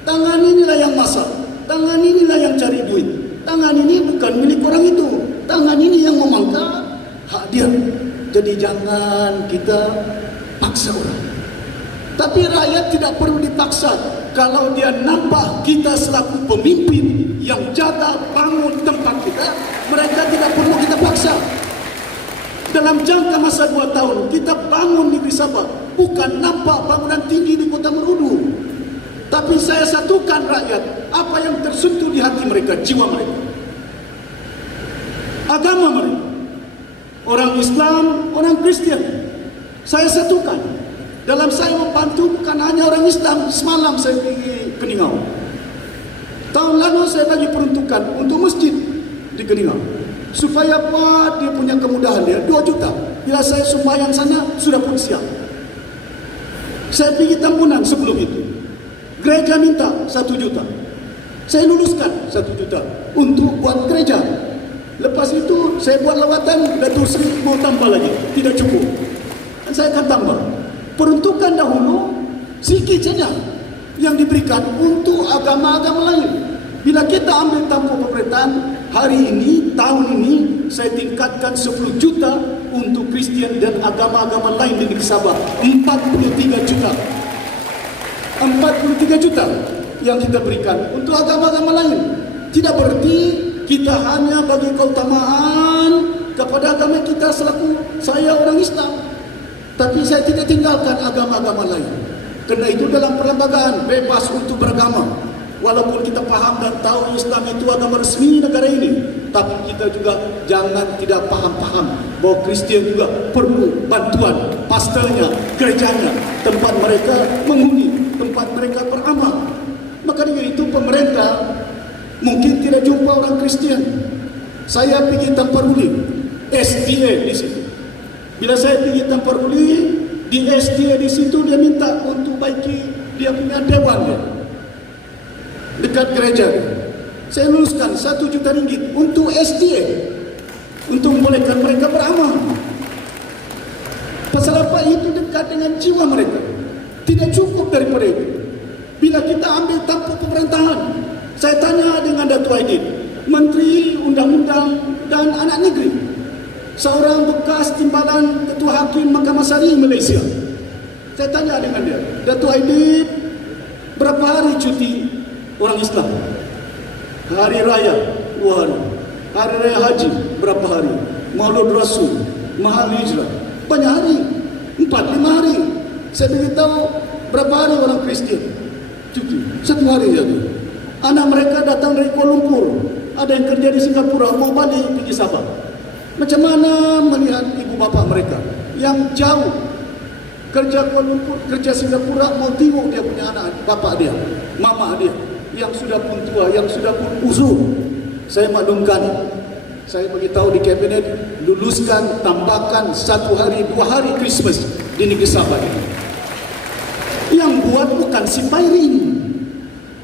tangan inilah yang masak, tangan inilah yang cari duit. Tangan ini bukan milik orang itu, tangan ini yang memangkat, hak dia. Jadi jangan kita paksa orang. Tapi rakyat tidak perlu dipaksa. Kalau dia nampak kita selaku pemimpin yang jaga bangun tempat kita, mereka tidak perlu kita paksa. Dalam jangka masa 2 tahun kita bangun negeri Sabah, bukan nampak bangunan tinggi di Kota Marudu, tapi saya satukan rakyat. Apa yang tersentuh di hati mereka, jiwa mereka, agama mereka, orang Islam, orang Kristian, saya satukan. Dalam saya membantu bukan hanya orang Islam. Semalam saya pergi Keningau, Tahun lalu saya bagi peruntukan untuk masjid di Keningau. Supaya apa? Dia punya kemudahan dia 2 juta. Bila saya sembahyang sana sudah pun siap. Saya pergi tambunan sebelum itu. Gereja minta 1 juta. Saya luluskan 1 juta untuk buat gereja. Lepas itu saya buat lawatan, Datuk Seri mau tambah lagi, tidak cukup. Dan saya akan tambah. Peruntukan dahulu sikit saja yang diberikan untuk agama-agama lain. Bila kita ambil tampuk pemerintahan, hari ini, tahun ini, saya tingkatkan 10 juta untuk Kristian dan agama-agama lain di negeri Sabah. 43 juta. 43 juta yang kita berikan untuk agama-agama lain. Tidak berarti kita hanya bagi keutamaan kepada agama kita selaku saya orang Islam. Tapi saya tidak tinggalkan agama-agama lain. Kerana itu dalam perlembagaan bebas untuk beragama. Walaupun kita faham dan tahu Islam itu agama resmi negara ini, tapi kita juga jangan tidak faham-faham bahawa Kristian juga perlu bantuan pastornya, gerejanya, tempat mereka menghuni, tempat mereka beramal. Maka dengan itu pemerintah mungkin tidak jumpa orang Kristian. Saya pergi Tampar Uli, SDA di situ. Bila saya pergi Tampar Uli, di SDA di situ dia minta untuk baiki dia punya dewan dia dekat gereja. Saya luluskan 1 juta ringgit untuk SDA, untuk membolehkan mereka beramal. Pasal apa? Itu dekat dengan jiwa mereka. Tidak cukup daripada itu. Bila kita ambil tampuk pemerintahan, saya tanya dengan Datuk Aidit, Menteri Undang-Undang dan Anak Negeri, seorang bekas timbalan Ketua Hakim Mahkamah Syariah Malaysia. Saya tanya dengan dia, Datuk Aidit, berapa hari cuti orang Islam? Hari Raya 2 hari, Hari Raya Haji berapa hari, Maulud Rasul, Mahal Hijrah banyak hari, 4-5 hari. Saya beritahu berapa hari orang Kristian cuti, 1 hari saja. Anak mereka datang dari Kuala Lumpur, ada yang kerja di Singapura, mau balik pergi Sabah. Macam mana melihat ibu bapa mereka yang jauh kerja Kuala Lumpur, kerja Singapura, mau tengok dia punya anak, bapa dia, mama dia yang sudah pun tua, yang sudah pun uzur. Saya maklumkan, saya beritahu di kabinet, luluskan, tambahkan 1 hari, 2 hari Christmas di negeri Sabah ini. Yang buat bukan si Pairin,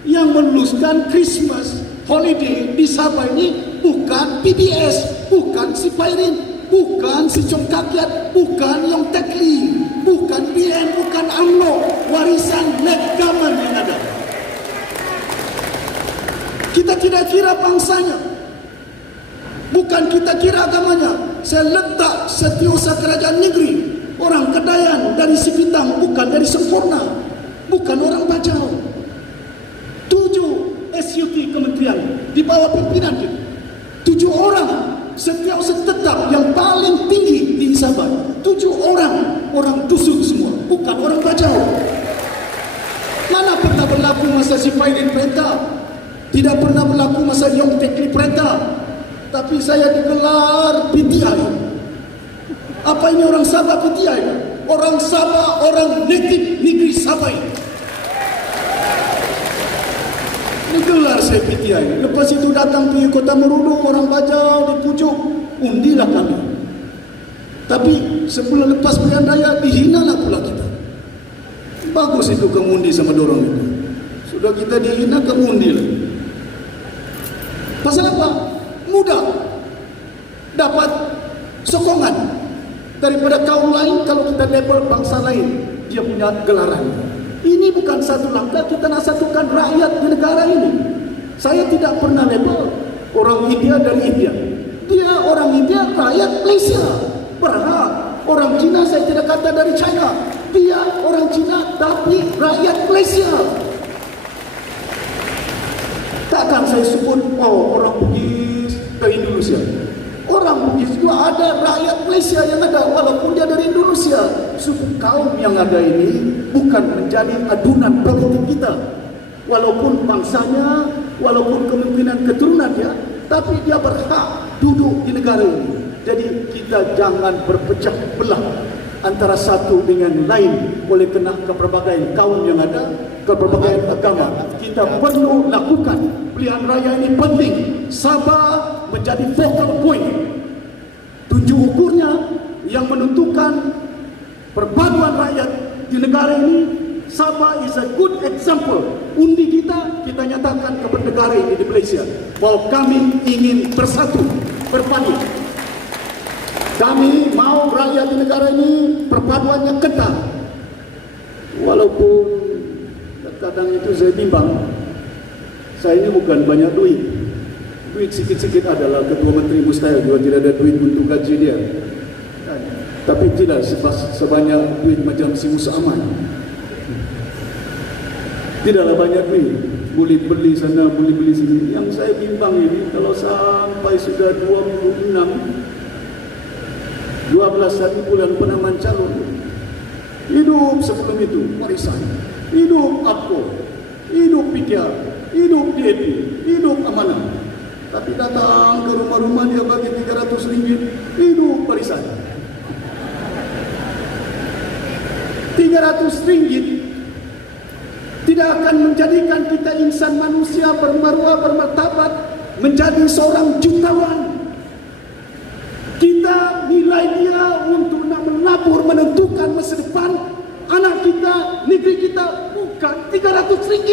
yang meluluskan Christmas holiday di Sabah ini bukan PBS, bukan si Pairin, bukan si Chong Kakiat, bukan Yong Tekli, bukan BN, bukan UMNO, warisan negaman yang ada. Kita tidak kira bangsanya, bukan kita kira agamanya. Saya letak Setiausaha Kerajaan Negeri, orang Kedayan dari Sipitang, bukan dari Sempurna, bukan orang Bajau. 7 SUT kementerian di bawah pimpinan kita, 7 orang Setiausaha tetap yang paling tinggi di Sabah, 7 orang dusun semua, bukan orang Bajau. Mana pernah berlaku masa si Pairin perintah? Tidak pernah berlaku masa Yong Tekli perintah. Tapi saya digelar PTI. Apa ini orang Sabah PTI? Orang Sabah, orang native negeri Sabah ini. Digelar saya PTI. Lepas itu datang pergi Kota Merudung, orang Bajau dipujuk, undilah kami. Tapi sebulan lepas pilihan raya, dihinalah pula kita. Bagus itu kemundi sama dorong itu. Sudah kita dihina, kemundi lah. Pasal apa? Mudah dapat sokongan daripada kaum lain kalau kita label bangsa lain dia punya gelaran. Ini bukan satu langkah kita nak satukan rakyat di negara ini. Saya tidak pernah label orang India dari India. Dia orang India, rakyat Malaysia. Berhak. Orang Cina saya tidak kata dari China. Dia orang Cina tapi rakyat Malaysia. Takkan saya sebut orang Bugis ke Indonesia. Orang Bugis juga ada rakyat Malaysia yang ada walaupun dia dari Indonesia. Suku kaum yang ada ini bukan menjadi adunan politik kita. Walaupun bangsanya, walaupun kemungkinan keturunan dia, tapi dia berhak duduk di negara ini. Jadi kita jangan berpecah belah. antara satu dengan lain oleh kena keperbagaian kaum yang ada, keperbagaian agama. Kita perlu lakukan pilihan raya ini penting. Sabah menjadi focal point, tunjuk ukurnya yang menentukan perpaduan rakyat di negara ini. Sabah is a good example. Undi kita nyatakan kepada negara ini di Malaysia bahwa kami ingin bersatu, berpadu. Kami mau rakyat di negara ini perpaduannya ketat. Walaupun kadang itu saya bimbang, saya ini bukan banyak duit. Duit sikit-sikit adalah ketua menteri mustahil, juga tidak ada duit untuk gaji dia. Tapi tidak sebanyak duit macam si Musa Aman. Tidaklah banyak duit, boleh beli sana, boleh beli sini. Yang saya bimbang ini, kalau sampai sudah 12 hari bulan penamaan calon, hidup sebelum itu warisan, hidup APKO, hidup PKR, hidup DAP, hidup amanah. Tapi datang ke rumah-rumah dia bagi RM300, hidup warisan. RM300 tidak akan menjadikan kita insan manusia bermaruah, bermartabat, menjadi seorang jutawan. Kita nilai dia untuk nak menabur, menentukan masa depan anak kita, negeri kita, bukan RM300.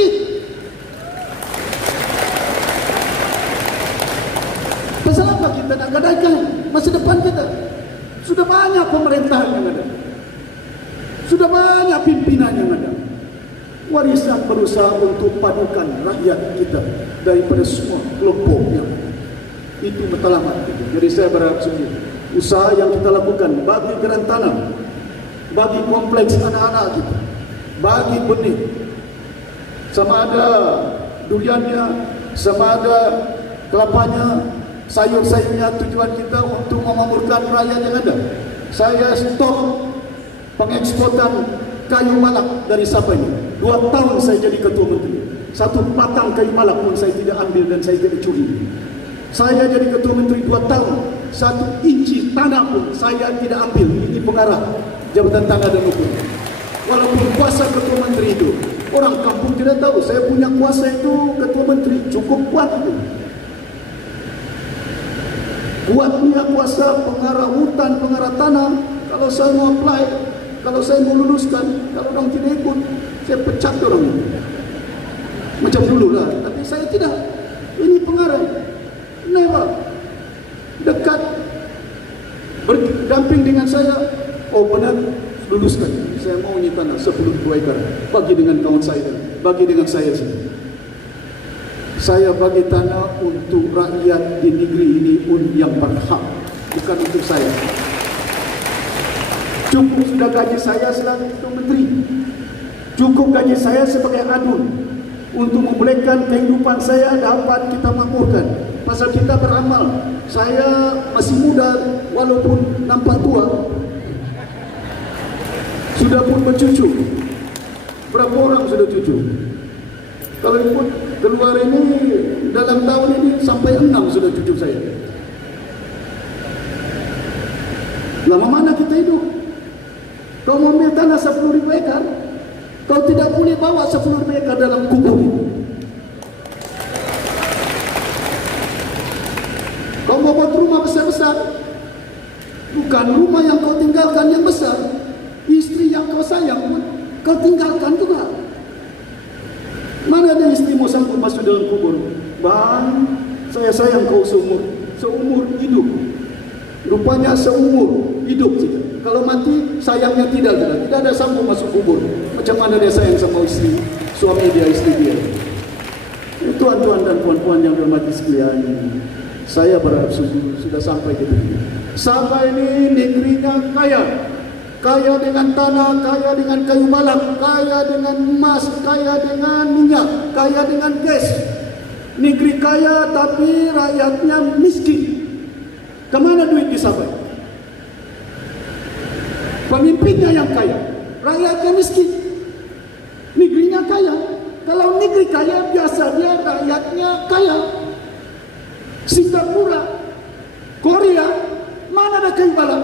Pasal apa kita nak gadaikan masa depan kita? Sudah banyak pemerintahan yang ada, sudah banyak pimpinan yang ada. Warisan berusaha untuk padukan rakyat kita daripada semua kelompok yang itu matlamat. Jadi saya berharap sungguh usaha yang kita lakukan bagi geran tanam, bagi kompleks anak-anak kita, bagi benih, sama ada duriannya, sama ada kelapanya, sayur-sayurnya, tujuan kita untuk memakmurkan rakyat yang ada. Saya stop pengeksportan kayu malak dari Sabah ini. 2 tahun saya jadi ketua menteri, 1 batang kayu malak pun saya tidak ambil dan saya tidak curi. Saya jadi ketua menteri 2 tahun, 1 inci tanah pun saya tidak ambil. Ini pengarah Jabatan Tanah dan Hukum. Walaupun kuasa ketua menteri itu, orang kampung tidak tahu saya punya kuasa itu ketua menteri, cukup kuat itu. Kuatnya kuasa pengarah hutan, pengarah tanah. Kalau saya mau apply, kalau saya mau luluskan, kalau orang tidak ikut, saya pecat orang itu. Macam dulu lah, tapi saya tidak. Ini pengarah, never dekat, berdamping dengan saya. Oh benar, luluskan. Saya mau ini tanah 10 ekar, bagi dengan kawan saya, bagi dengan saya sendiri. Saya bagi tanah untuk rakyat di negeri ini pun yang berhak, bukan untuk saya. Cukup sudah gaji saya sebagai ketua menteri, cukup gaji saya sebagai adun untuk memberikan kehidupan saya dapat kita makmurkan. Pasal kita beramal, saya masih muda walaupun nampak tua, sudah pun bercucu. Berapa orang sudah cucu? Kalau ikut keluar ini dalam tahun ini sampai 6 sudah cucu saya. Lama mana kita hidup? Kau ambil tanah 10.000 ekar, kau tidak boleh bawa 10.000 ekar dalam kubur itu. Kau mau buat rumah besar-besar, bukan rumah yang kau tinggalkan yang besar, istri yang kau sayang pun kau tinggalkan juga. Mana ada istri mau sanggup masuk dalam kubur? Bang, saya sayang kau seumur hidup. Rupanya seumur hidup saja. Kalau mati sayangnya tidak ada sanggup masuk kubur. Macam mana dia sayang sama istri, suami dia, istri dia. Tuan-tuan dan puan-puan yang berhormati sekalian, saya berharap sudah sampai ke sini. Sabah ini negerinya kaya. Kaya dengan tanah, kaya dengan kayu malam, kaya dengan emas, kaya dengan minyak, kaya dengan gas. Negeri kaya tapi rakyatnya miskin. Kemana duit di Sabah? Pemimpinnya yang kaya, rakyatnya miskin. Negerinya kaya. Kalau negeri kaya, biasanya rakyatnya kaya. Singapura, Korea, mana ada kayu malam?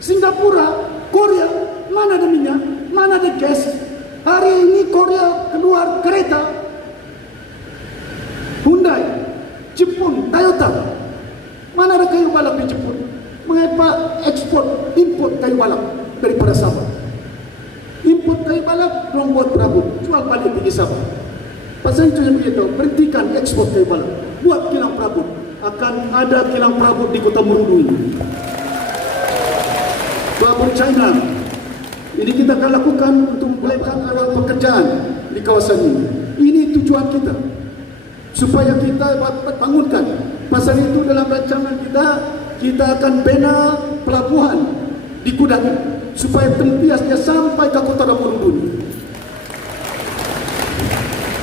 Singapura, Korea, mana ada minyak, mana ada gas. Hari ini Korea keluar kereta, Hyundai, Jepun, Toyota. Mana ada kayu balap di Jepun? Mengapa ekspor, import kayu balap daripada Sabah? Import kayu balap, dorang buat perabot, jual balik pergi Sabah. Pasal itu yang begitu, berhentikan ekspor kayu balap, buat kilang perabot. Akan ada kilang perabot di Kota Merudu ini. Perabot China. Ini kita akan lakukan untuk meletakkan pekerjaan di kawasan ini. Ini tujuan kita, supaya kita dapat bangunkan. Pasal itu dalam rancangan kita akan bina pelabuhan di Kudat, supaya tempiasnya sampai ke Kota Merudu.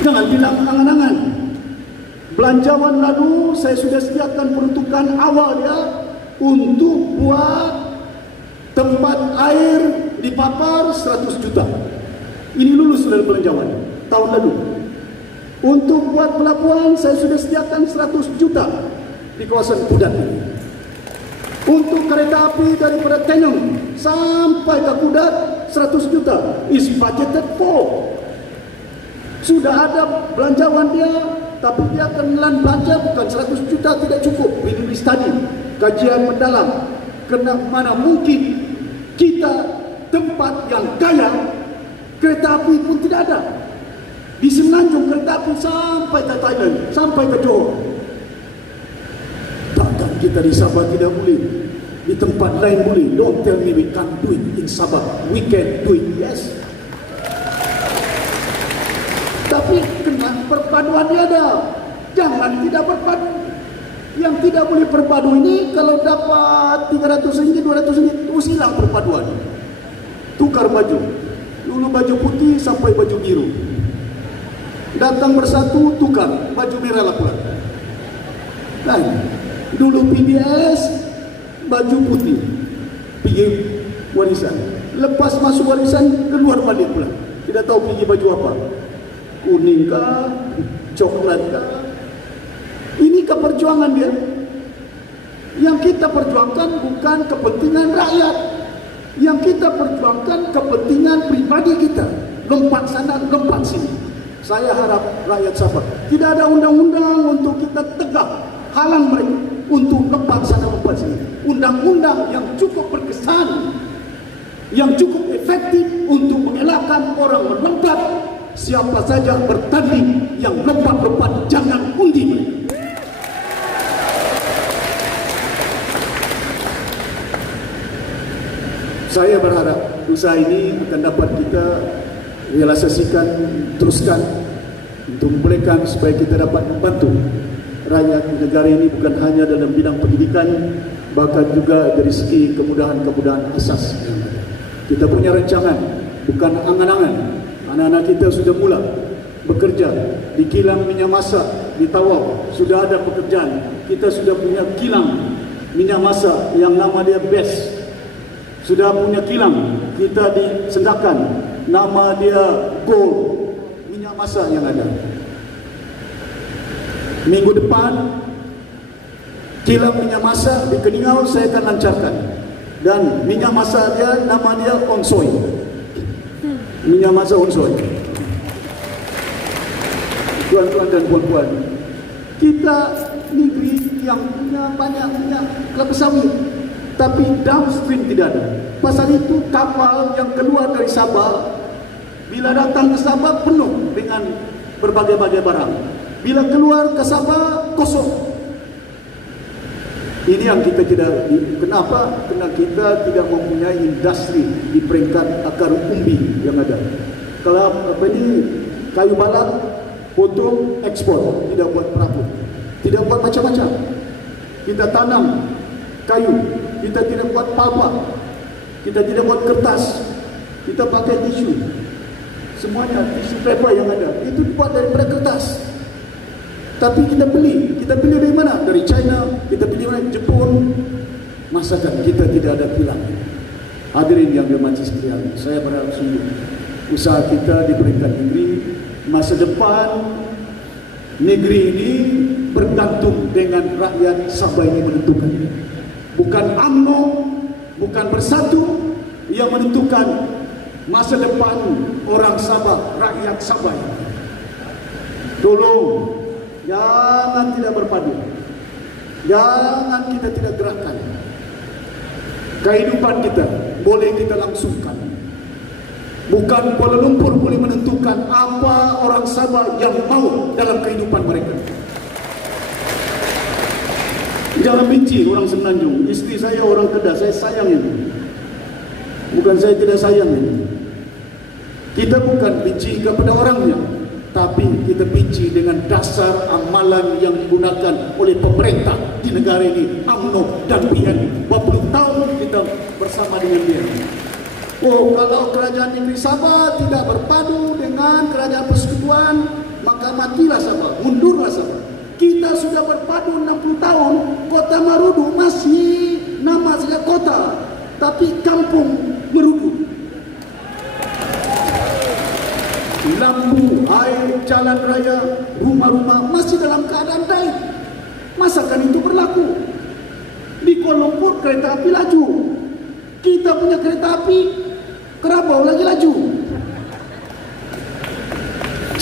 Jangan bilang angan-angan. Belanjawan lalu saya sudah sediakan peruntukan awal dia untuk buat tempat air di Papar 100 juta. Ini lulus dari belanjawan tahun lalu. Untuk buat pelabuhan saya sudah sediakan 100 juta di kawasan Kudat ini. Untuk kereta api daripada Tenung sampai ke Kudat 100 juta is budgeted for. Sudah ada belanjawan dia, tapi dia akan melan belanja bukan 100 juta, tidak cukup. Ini study, kajian mendalam. Kerana mana mungkin kita tempat yang kaya, kereta api pun tidak ada. Di Semenanjung kereta api sampai ke Thailand, sampai ke Johor. Takkan kita di Sabah tidak boleh? Di tempat lain boleh. Don't tell me we can't do it in Sabah. We can do it, yes. Tapi kena perpaduan dia ada. Jangan tidak berpadu. Yang tidak boleh berpadu ini kalau dapat 300 ringgit, 200 ringgit, terus hilang perpaduan. Tukar baju. Dulu baju putih sampai baju biru. Datang bersatu, tukar. Baju merah lah pula. Dan dulu PBS, baju putih. Pergi warisan. Lepas masuk warisan, keluar balik pula. Tidak tahu pergi baju apa. Kuning kah, coklat kah. Ini keperjuangan dia. Yang kita perjuangkan bukan kepentingan rakyat. Yang kita perjuangkan kepentingan pribadi kita. Lompat sana, lompat sini. Saya harap rakyat Sabah tidak ada undang-undang untuk kita tegak halang mereka untuk lompat sana, lompat sini. Undang-undang yang cukup berkesan, yang cukup efektif untuk mengelakkan orang melompat. Siapa saja bertanding yang lompat-lompat jangan undi mereka. Saya berharap usaha ini akan dapat kita realisasikan, teruskan untuk memberikan supaya kita dapat membantu rakyat negara ini bukan hanya dalam bidang pendidikan, bahkan juga dari segi kemudahan-kemudahan asas. Kita punya rancangan, bukan angan-angan. Anak-anak kita sudah mula bekerja di kilang minyak masak di Tawau. Sudah ada pekerjaan. Kita sudah punya kilang minyak masak yang nama dia BEST. Sudah punya kilang kita di Sendakan, nama dia Gold, minyak masak yang ada. Minggu depan kilang minyak masak di Keningau saya akan lancarkan. Dan minyak masak dia nama dia Onsoi. Minyak masak Onsoi. Tuan-tuan dan puan-puan, kita negeri yang punya banyak minyak kelapa sawit, tapi downstream tidak ada. Pasal itu kapal yang keluar dari Sabah, bila datang ke Sabah penuh dengan berbagai-bagai barang. Bila keluar ke Sabah kosong. Ini yang kita tidak. Kenapa? Kerana kita tidak mempunyai industri di peringkat akar umbi yang ada. Kalau kayu balap potong ekspor, tidak buat perabot, tidak buat macam-macam. Kita tanam kayu, kita tidak buat palpa, kita tidak buat kertas, kita pakai tisu. Semuanya tisu paper yang ada itu dibuat daripada kertas. Tapi kita beli dari mana? Dari China, kita beli dari Jepun. Masakan kita tidak ada kilang. Hadirin yang dirahmati sekalian, saya berharap sungguh usaha kita di peringkat negeri, masa depan negeri ini bergantung dengan rakyat Sabah ini menentukan. Bukan UMNO, bukan Bersatu, yang menentukan masa depan orang Sabah, rakyat Sabah. Tolong, jangan tidak berpadu. Jangan kita tidak gerakkan. Kehidupan kita boleh kita langsungkan. Bukan Kuala Lumpur boleh menentukan apa orang Sabah yang mau dalam kehidupan mereka. Jangan benci orang Semenanjung. Isteri saya orang Kedah, saya sayang itu. Bukan saya tidak sayang ini. Kita bukan benci kepada orangnya, tapi kita benci dengan dasar amalan yang digunakan oleh pemerintah di negara ini, UMNO dan PN. 20 tahun kita bersama dengan dia. Oh, kalau kerajaan negeri Sabah tidak berpadu dengan kerajaan persekutuan, maka matilah Sabah, mundurlah Sabah. Kita sudah berpadu 60 tahun, Kota Marudu masih nama saja kota, tapi kampung Marudu. Lampu, air, jalan raya, rumah-rumah masih dalam keadaan baik. Masakan itu berlaku? Di Kuala Lumpur kereta api laju. Kita punya kereta api Kerabau lagi laju.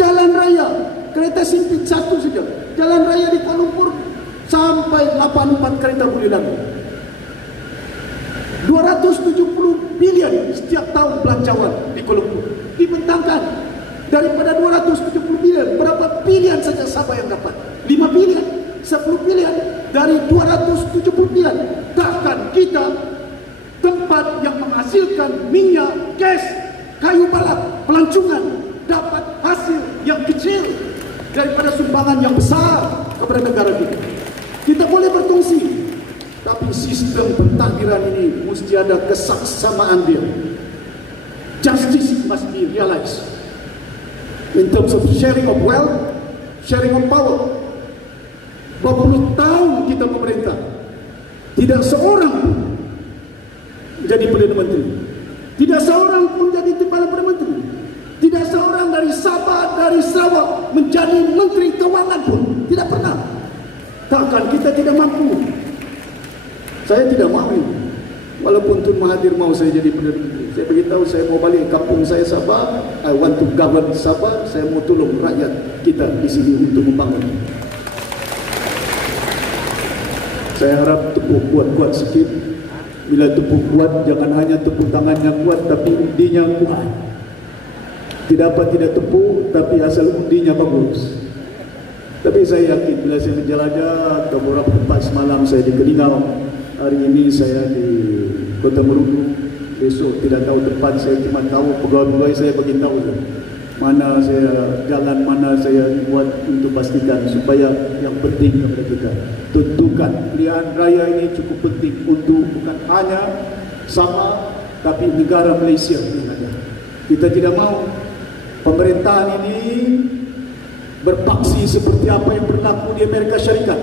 Jalan raya, kereta sempit satu saja. Jalan raya di Kuala Lumpur sampai 84 kereta boleh lalu. 270 bilion setiap tahun belanjawan di Kuala Lumpur. Dibentangkan daripada 270 bilion, berapa bilion saja Sabah yang dapat? 5 bilion, 10 bilion dari 270 bilion. Takkan kita tempat yang menghasilkan minyak, gas, kayu balak, pelancongan dapat hasil yang kecil daripada sumbangan yang besar kepada negara kita. Kita boleh berkongsi, tapi sistem pentadbiran ini mesti ada kesaksamaan dia. Justice must be realized in terms of sharing of wealth, sharing of power. 20 tahun kita memerintah, tidak seorang pun jadi Perdana Menteri, tidak seorang pun jadi Kepala Perdana Menteri, tidak seorang dari Sabah, dari Sarawak menjadi Menteri Keuangan pun tidak pernah. Takkan kita tidak mampu? Saya tidak mahu. Walaupun Tun Mahathir mau saya jadi Perdana Menteri, saya beritahu saya mau balik kampung saya Sabah. I want to govern Sabah. Saya mau tolong rakyat kita di sini untuk membangun. Saya harap tepuk kuat-kuat sikit. Bila tepuk kuat, jangan hanya tepuk tangannya kuat, tapi undinya kuat. Tidak apa tidak tepuk, tapi asal undinya bagus. Tapi saya yakin bila saya menjelajah ke beberapa tempat, semalam saya di Kelingau, hari ini saya di Kota Marudu, besok tidak tahu tempat, saya cuma tahu pegawai-pegawai saya beritahu mana saya jalan, mana saya buat untuk pastikan supaya yang penting kepada kita. Tentukan pilihan raya ini cukup penting untuk bukan hanya sama, tapi negara Malaysia yang ada. Kita tidak mahu pemerintahan ini berpaksi seperti apa yang berlaku di Amerika Syarikat.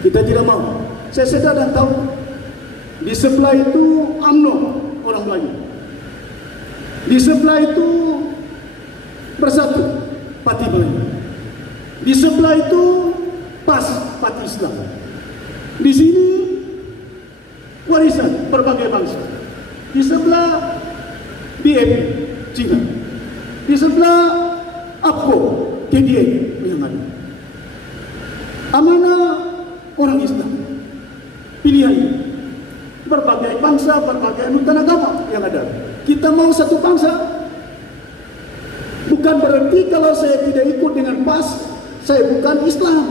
Kita tidak mahu. Saya sedar dan tahu di sebelah itu UMNO orang Melayu, di sebelah itu Bersatu Parti Melayu, di sebelah itu PAS Parti Islam, di sini Warisan Berbagai Bangsa, di sebelah BNP Cina, di sebelah APCO KDA yang ada. Amanah orang Islam. Pilihan berbagai bangsa, berbagai anutan agama yang ada. Kita mau satu bangsa. Bukan berarti kalau saya tidak ikut dengan PAS, saya bukan Islam.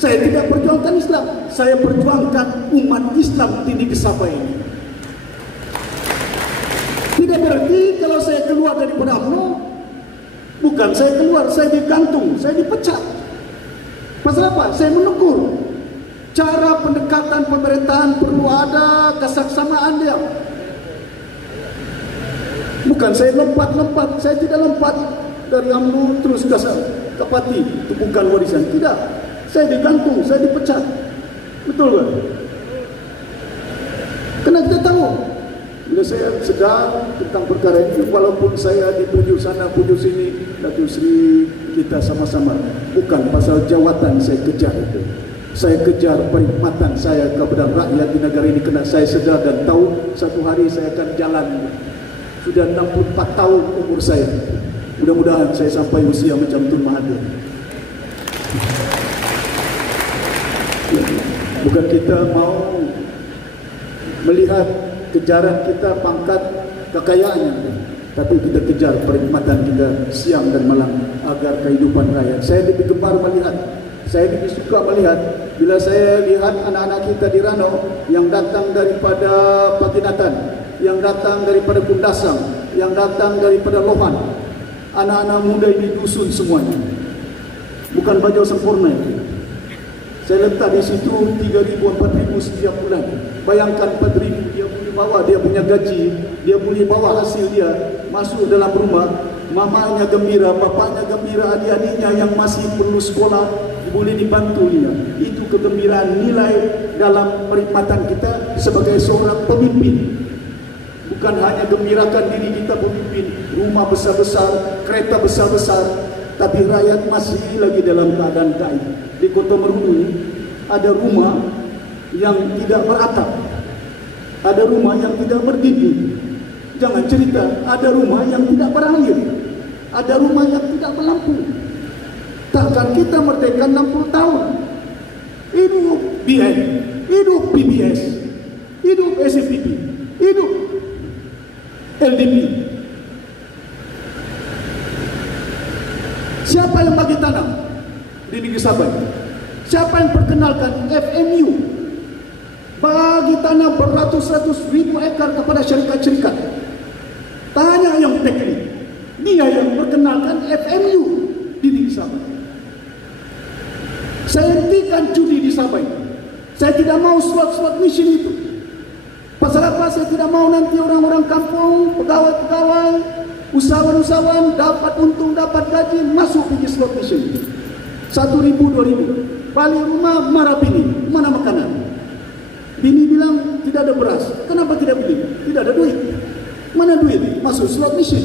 Saya tidak perjuangkan Islam. Saya perjuangkan umat Islam di Sabah ini. Tidak berarti kalau saya keluar daripada UMNO, bukan saya keluar, saya digantung, saya dipecat. Pasal apa? Saya menegur. Cara pendekatan pemerintahan perlu ada kesaksamaan dia. Bukan saya lompat-lompat, saya tidak lompat dari UMNO terus ke parti, itu bukan warisan. Tidak, saya digantung, saya dipecat. Betul kan? Karena kita tahu, bila saya sedar tentang perkara ini, walaupun saya dipujuk sana, pujuk sini, Datuk Seri kita sama-sama, bukan pasal jawatan saya kejar itu. Saya kejar perkhidmatan saya kepada rakyat di negara ini kerana saya sedar dan tahu satu hari saya akan jalan. Sudah 64 tahun umur saya. Mudah-mudahan saya sampai usia macam Tun Mahathir. Bukan kita mau melihat kejaran kita pangkat kekayaannya, tapi kita kejar perkhidmatan kita siang dan malam agar kehidupan rakyat. Saya lebih gemar melihat, saya lebih suka melihat bila saya lihat anak-anak kita di Ranau yang datang daripada Patinatan, yang datang daripada Kundasang, yang datang daripada Lohan. Anak-anak muda ini dusun semuanya, bukan baju sempurna. Saya letak di situ 3,000, 4,000 setiap bulan. Bayangkan 4,000 dia boleh bawa dia punya gaji, dia boleh bawa hasil dia masuk dalam rumah. Mamanya gembira, bapaknya gembira, adik-adiknya yang masih perlu sekolah boleh dibantu dia. Itu kegembiraan nilai dalam perkhidmatan kita sebagai seorang pemimpin. Bukan hanya gembirakan diri kita pemimpin, rumah besar-besar, kereta besar-besar, tapi rakyat masih lagi dalam keadaan gaib. Di Kota Merudu ini ada rumah yang tidak beratap, ada rumah yang tidak berdinding. Jangan cerita, ada rumah yang tidak berair, ada rumah yang tidak berlampu. Takkan kita merdeka 60 tahun. Hidup BN, hidup PBS, hidup SFPP, hidup LDP. Siapa yang bagi tanah di Negeri Sabah? Siapa yang perkenalkan FMU bagi tanah beratus-ratus ribu ekar kepada syarikat-syarikat? Tanya yang teknik. Dia yang perkenalkan FMU di Negeri Sabah. Saya hentikan judi di Sabah. Saya tidak mau slot-slot mission itu. Pasal apa? Saya tidak mau nanti orang-orang kampung, pegawai-pegawai, usahawan-usahawan dapat untung, dapat gaji, masuk pergi slot mission. 1,000, 2,000. Balik rumah marah bini, mana makanan? Bini bilang tidak ada beras. Kenapa tidak beli? Tidak ada duit. Mana duit? Masuk slot mission.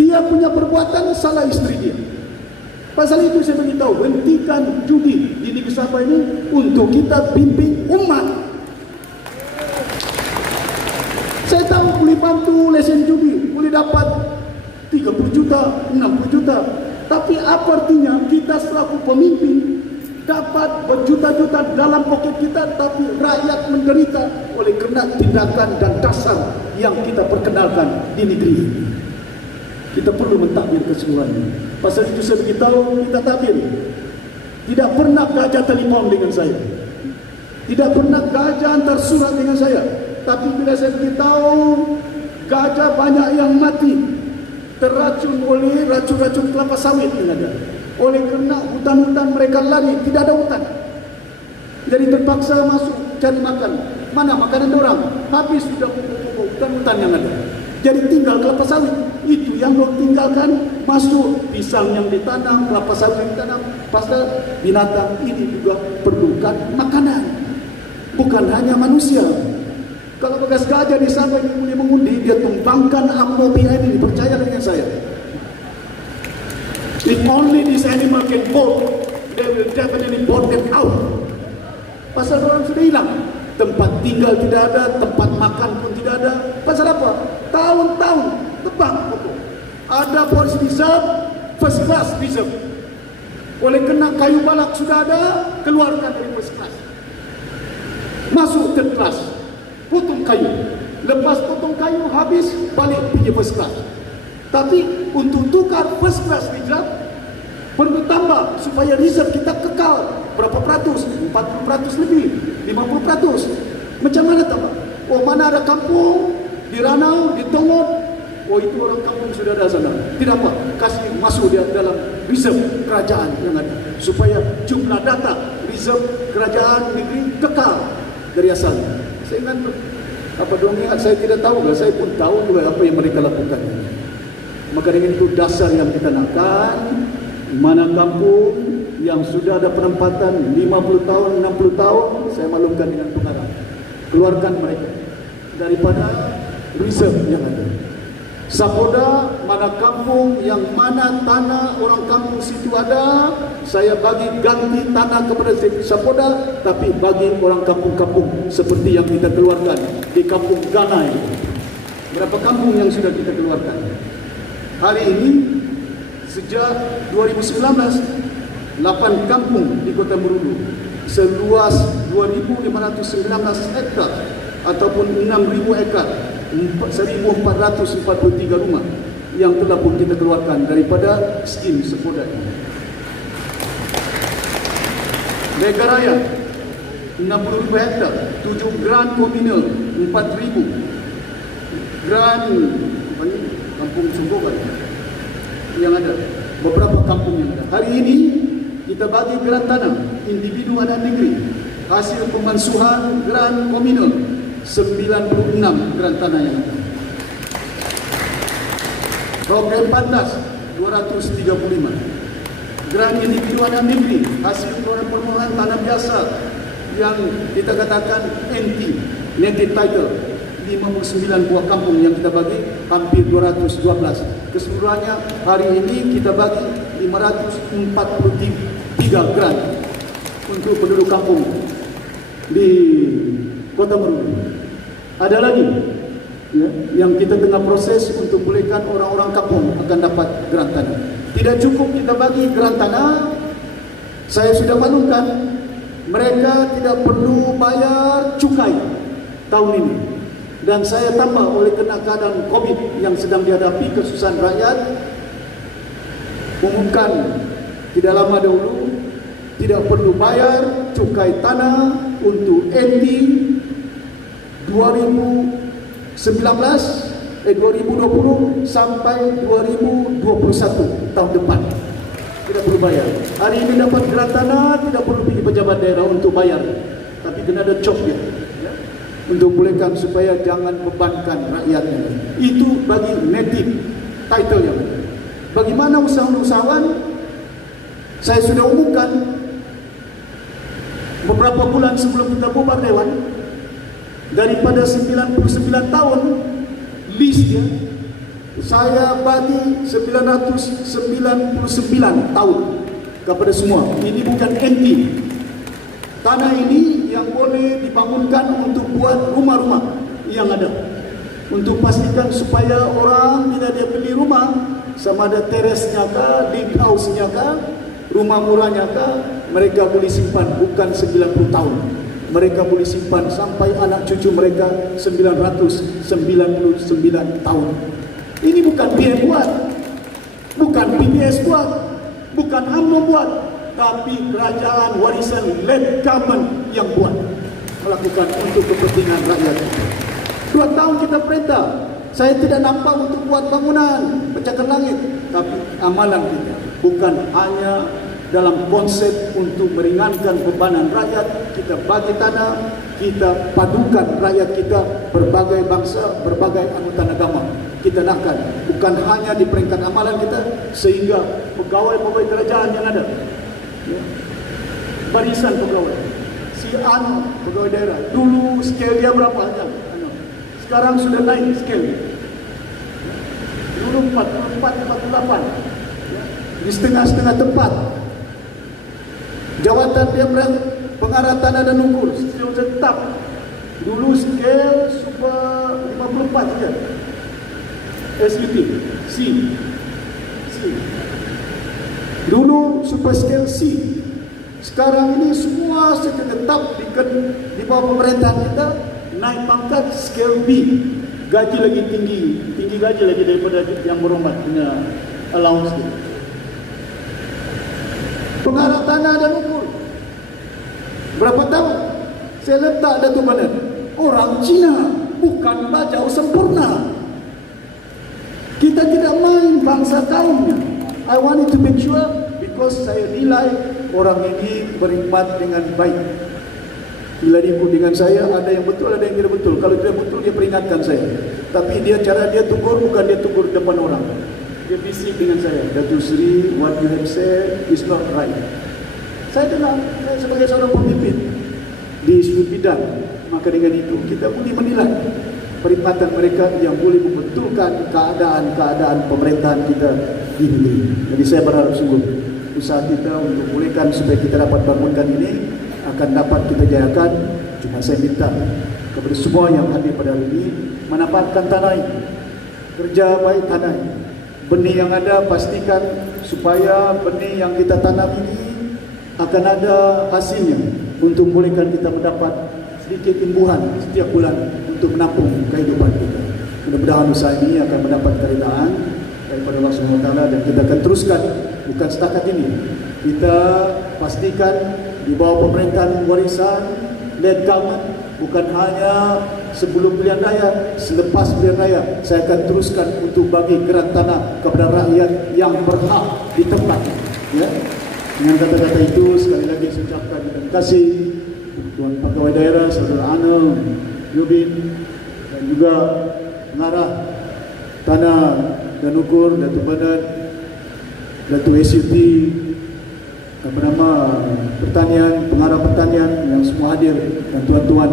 Dia punya perbuatan, salah istri dia. Pasal itu saya beritahu, hentikan judi di Negeri Sabah ini untuk kita bimbing umat. Saya tahu boleh bantu lesen judi, boleh dapat 30 juta, 60 juta. Tapi apa artinya kita selaku pemimpin dapat berjuta-juta dalam poket kita, tapi rakyat menderita oleh kerana tindakan dan dasar yang kita perkenalkan di negeri ini. Kita perlu mentadbir keseluruhannya. Pasal itu saya beritahu, kita tadbir. Tidak pernah gajah telefon dengan saya, tidak pernah gajah antar surat dengan saya. Tapi bila saya beritahu, gajah banyak yang mati terracun oleh racun-racun kelapa sawit yang ada. Oleh kerana hutan-hutan mereka lari, tidak ada hutan. Jadi terpaksa masuk cari makan. Mana makanan orang? Habis sudah pokok-pokok hutan-hutan yang ada. Jadi tinggal kelapa sawit. Itu yang lo tinggalkan, masuk pisang yang ditanam, kelapa sawit yang ditanam. Pasal binatang ini juga perlukan makanan. Bukan hanya manusia. Kalau bekas gajah di sana ini boleh mengundi, dia tumbangkan ammobi ini, percaya dengan saya. If only this animal can vote, they will definitely vote them out. Pasal orang sudah hilang. Tempat tinggal tidak ada, tempat makan pun tidak ada. Pasal apa? Tahun-tahun tebang pokok. Ada forest reserve, first class reserve. Oleh kena kayu balak sudah ada, keluarkan dari first class. Masuk third class. Potong kayu. Lepas potong kayu habis, balik pergi first class. Tapi untuk tukar first class reserve perlu tambah supaya reserve kita kekal. Berapa peratus? 40% lebih, 50%. Macam mana tambah? Oh, mana ada kampung di Ranau, di Tongot. Oh, itu orang kampung sudah ada sana. Tidak apa, kasih masuk dia dalam reserve kerajaan yang ada supaya jumlah data reserve kerajaan negeri kekal dari asalnya. Saya ingat apa dong ingat, saya tidak tahu lah, saya pun tahu juga apa yang mereka lakukan. Maka dengan itu dasar yang kita nakkan, mana kampung yang sudah ada penempatan 50 tahun, 60 tahun, saya maklumkan dengan pengarah. Keluarkan mereka daripada reserve yang ada. Sapoda, mana kampung yang mana tanah orang kampung situ ada, saya bagi ganti tanah kepada Sapoda, tapi bagi orang kampung-kampung seperti yang kita keluarkan di kampung Ganai. Berapa kampung yang sudah kita keluarkan? Hari ini sejak 2019 8 kampung di Kota Merudu seluas 2.519 hektar ataupun 6.000 hektar, 1.443 rumah yang telah pun kita keluarkan daripada skim Sapoda ini. Mega Raya 60.000 hektar, 7 Grand Komunal 4.000, Grand Kampung Sumbogan yang ada, beberapa kampung yang ada. Hari ini kita bagi geran tanah individu anak negeri hasil pemansuhan geran komunal 96 geran tanah yang ada. Program pantas 235 geran individu anak negeri hasil permohonan tanah biasa yang kita katakan NT, native title, 59 buah kampung yang kita bagi, hampir 212. Keseluruhannya hari ini kita bagi 543 geran untuk penduduk kampung di Kota Merudu. Ada lagi ya, yang kita tengah proses untuk bolehkan orang-orang kampung akan dapat geran tanah. Tidak cukup kita bagi geran tanah, saya sudah maklumkan mereka tidak perlu bayar cukai tahun ini. Dan saya tambah oleh kena keadaan COVID yang sedang dihadapi, kesusahan rakyat, umumkan tidak lama dahulu tidak perlu bayar cukai tanah untuk NT 2020 sampai 2021 tahun depan. Tidak perlu bayar. Hari ini dapat geran tanah, tidak perlu pergi pejabat daerah untuk bayar, tapi kena ada cop dia. Untuk bolehkan supaya jangan bebankan rakyatnya. Itu bagi native title yang ada. Bagaimana usahawan-usahawan? Saya sudah umumkan beberapa bulan sebelum kita bubar dewan, daripada 99 tahun listnya saya bagi 999 tahun kepada semua. Ini bukan NT. Tanah ini yang boleh dibangunkan untuk buat rumah-rumah yang ada, untuk pastikan supaya orang bila dia beli rumah, sama ada teresnya kah, big house-nya kah, rumah murahnya kah, mereka boleh simpan bukan 90 tahun. Mereka boleh simpan sampai anak cucu mereka 999 tahun. Ini bukan BM buat, bukan PBS buat, bukan UMNO buat, tapi kerajaan warisan late government yang buat, melakukan untuk kepentingan rakyat. 2 tahun kita perintah, saya tidak nampak untuk buat bangunan pencakar langit, tapi amalan kita bukan hanya dalam konsep untuk meringankan bebanan rakyat. Kita bagi tanah, kita padukan rakyat kita, berbagai bangsa, berbagai anggota agama. Kita nakkan bukan hanya di peringkat amalan kita, sehingga pegawai-pegawai kerajaan yang ada, ya, barisan pegawai, si Anu pegawai daerah, dulu skala dia berapa aja, sekarang sudah naik skala dia. Dulu 44-48, ya, di setengah-setengah tempat. Jawatan dia pengarah tanah dan ukur secara tetap. Dulu skala super 54 saja. SUT, C. Dulu super scale C. Sekarang ini semua secara tetap di bawah pemerintahan kita, naik pangkat scale B. Gaji lagi tinggi gaji lagi daripada yang berhormat punya allowance kita. Pengarah tanah dan ukur. Berapa tahun? Saya letak Datuk Badan. Orang Cina, bukan bajau sempurna. Kita tidak main bangsa kaumnya. I want to make sure, because saya nilai orang ini berkhidmat dengan baik. Bila dia ikut dengan saya, ada yang betul, ada yang tidak betul. Kalau tidak betul, dia peringatkan saya. Tapi cara dia tegur, bukan dia tegur depan orang. Dia bisik dengan saya, Datuk Seri, what you have said is not right. Saya tenang, saya sebagai seorang pemimpin di sudut bidang, maka dengan itu kita boleh menilai. perkhidmatan mereka yang boleh membetulkan keadaan pemerintahan kita di negeri. Jadi saya berharap sungguh usaha kita untuk memulihkan supaya kita dapat bangunkan ini akan dapat kita jayakan. Cuma saya minta kepada semua yang hadir pada hari ini manfaatkan tanah ini, kerja baik tanah ini. Benih yang ada pastikan supaya benih yang kita tanam ini akan ada hasilnya untuk membolehkan kita mendapat sedikit imbuhan setiap bulan untuk menampung kehidupan kita. Mudah-mudahan usaha ini akan mendapat keridaan daripada Allah SWT dan kita akan teruskan. Bukan setakat ini, kita pastikan di bawah pemerintahan warisan led government, bukan hanya sebelum pilihan raya, selepas pilihan raya saya akan teruskan untuk bagi gerak tanah kepada rakyat yang berhak di tempat. Ya. Dengan kata-kata itu sekali lagi saya ucapkan terima kasih Tuan Pegawai Daerah Saudara Anel, Yubin dan juga pengarah tanah dan ukur Datuk Badan, Datuk SUT, pertanian, pengarah pertanian yang semua hadir dan tuan-tuan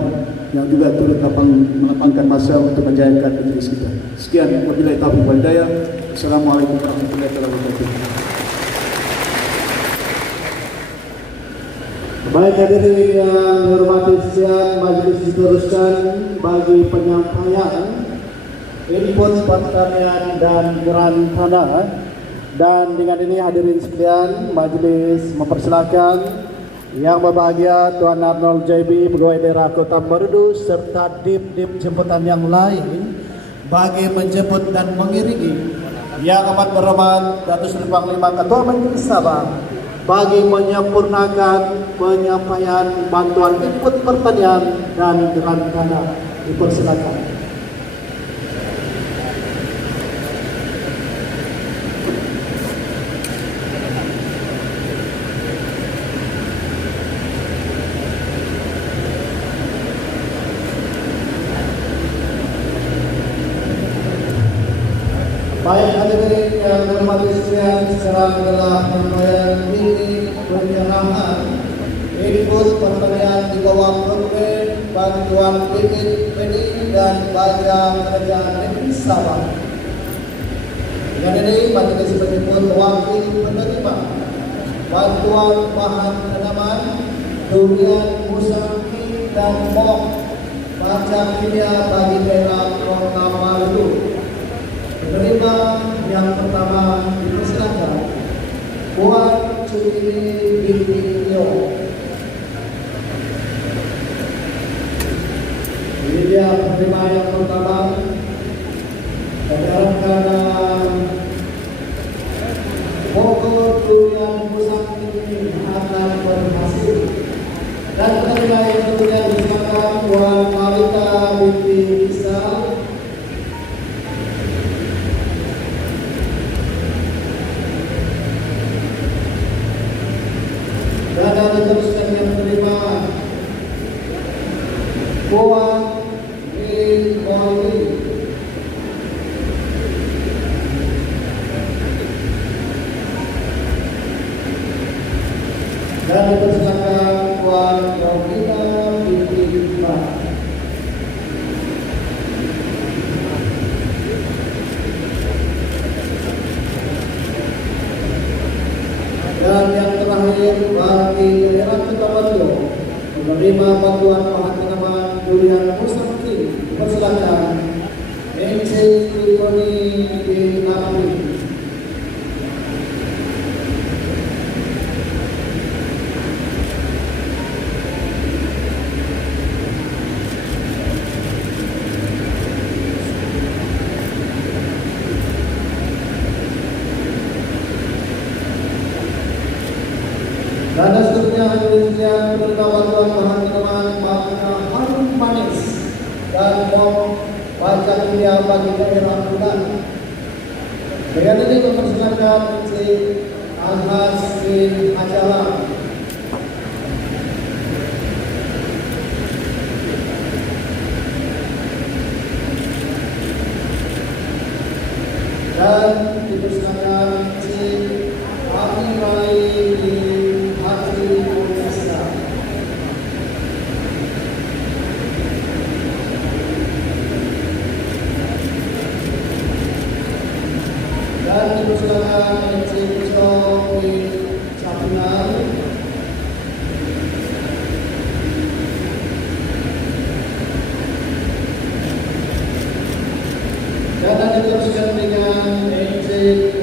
yang juga turut melapangkan masa untuk menjayakan majlis kita. Sekian, wabillahi taufiq wal hidayah. Assalamualaikum warahmatullahi wabarakatuh. Baik hadirin yang dihormati sekalian, majlis diteruskan bagi penyampaian input pertanian dan kuran tanah. Dan dengan ini hadirin sekalian, majlis mempersilakan yang berbahagia Tuan Arnold JB, Pegawai Daerah Kota Merdu serta dip-dip jemputan yang lain bagi menjemput dan mengiringi Yang Amat Berhormat Datuk Seri Panglima Ketua Majelis Sabah bagi menyempurnakan penyampaian bantuan input pertanian dan geran tanah. Dipersilakan. Baik hadirin yang berhormat sekalian, sekarang adalah penyampaian ini penyerahan input pertanian di bawah program bantuan bibit benih dan baja kerajaan negeri Sabah. Dengan ini majlis menjemput wakil penerima bantuan bahan tanaman durian, musangki dan mok baja kimia bagi daerah Kota Merdu. Penerima yang pertama dipersilakan Puan Cukini binti Tio. Ini dia penerima yang pertama. Diharapkan pokok durian musangki ini akan berhasil. Dan penerima yang kedua dipersilakan Puan Marita binti Isa. Dan diteruskan yang menerima Puan Bin Moli. Dan dipersilakan Puan Romina binti Iqbal. Dan yang terakhir bagi daerah Kota Merdu menerima bantuan bahan tanaman durian musangki, persilakan MC Triboni di Nabi. Dan seterusnya hadirin menerima bantuan bahan tanaman makna harum manis dan mok baca kimia bagi daerah Bulan. Dengan ini mempersilakan Encik Alhas bin Hajalah. Dan dipersilakan Encik Abi Rai di dipersilakan MC Sofi Sapinal. Dan diteruskan dengan MC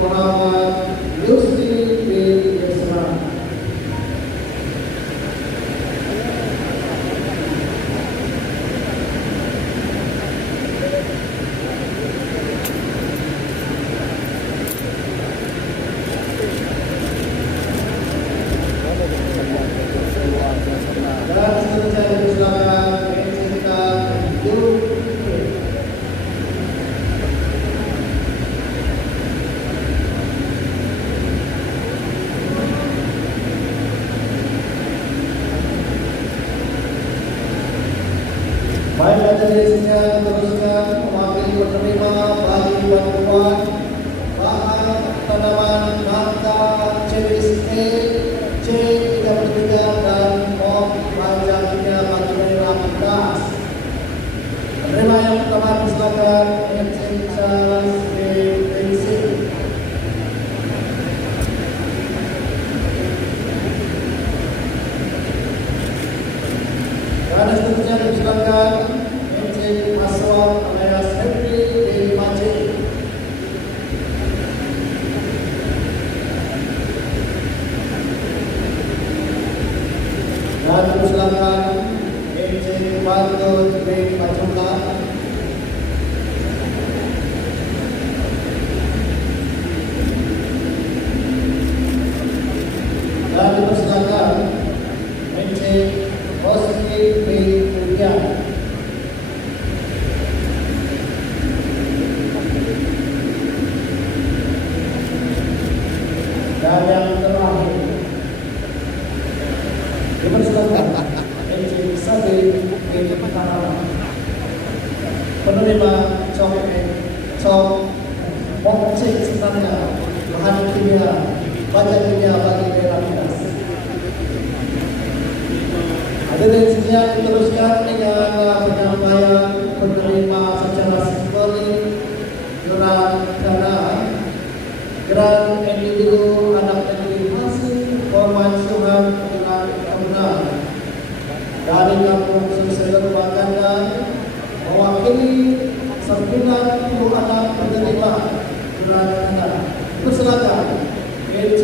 Muhammad Yusri bin Yusra. Dan seterusnya dipersilakan MC kita Yusri. Baik, hadirinnya teruskan mewakili penerima bagi bantuan bahan tanaman nangka jenis E, C33 dan MOP baja kimia bagi daerah Pintas. Penerima yang pertama silakan MC Charles B. Bensi. Dan seterusnya dipersilakan MC Aswad alias Henry B. Maci. Dan dipersilakan MC Patut B. Pacuka. Dan dipersilakan MC Oski B. Udian. Dan yang terakhir dipersilakan MC Sabi B. Tanara, penerima cok boxing standar bahan kimia baja kimia bagi daerah Pintas. Hadirin sekalian, diteruskan dengan penyampaian penerima secara simbolik gerak dana gerak individu anak negeri Masih Pemansuhan Bulan Kemudian dari Kampung Susel Baganda mewakili 90 anak penerima gerak dana. Persilakan MC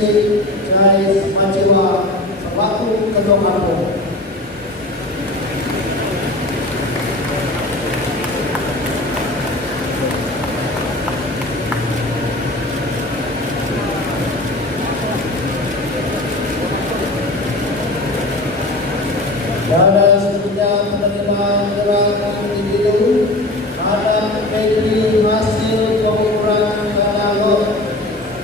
Jais Macewa selaku Ketua Kampung. Dan seterusnya penerima gerak individu anak negeri hasil pengukuran katalog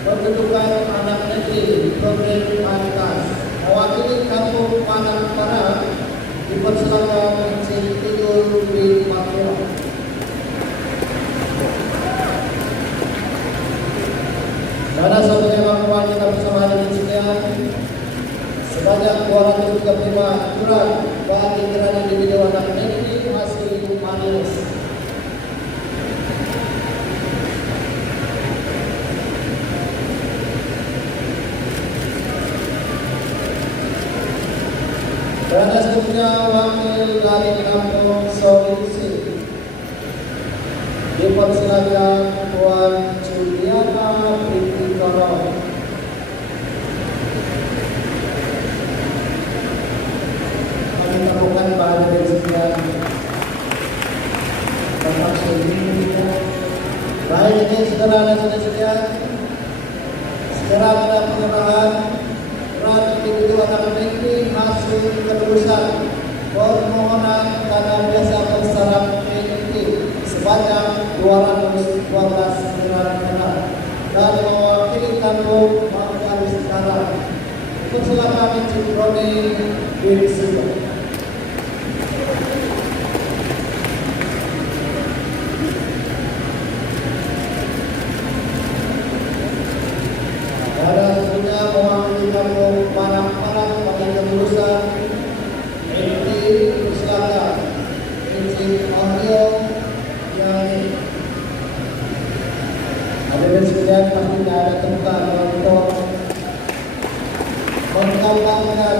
pendudukan anak negeri Provinsi Pintas mewakili Kampung Panak Barat dipersilakan MC Tidul bin Makira. Dan satu evakuasi kita bersama hadirin sekalian sebanyak 235 surat bagi gerak individu anak negeri hasil manis. Dan seterusnya wakil dari Kampung Solusi dipersilakan Puan Juliana Pritikono. Kami temukan pada dari sekian tempat ini. Baik, ini saudara dan saudara segera ada pengembangan gerak individu anak negeri hasil kelulusan permohonan dana biasa bersyarat PNP sebanyak 212 miliar dana dan mewakili Kampung Manggalis Utara. Persilakan Cikroni bin Siba. Dan seterusnya mewakili Kampung Panak-Panak pada kelulusan NT persilakan NC Audio yang hadirin sekalian. sekalian, pastinya ada tempat untuk mengkampanyekan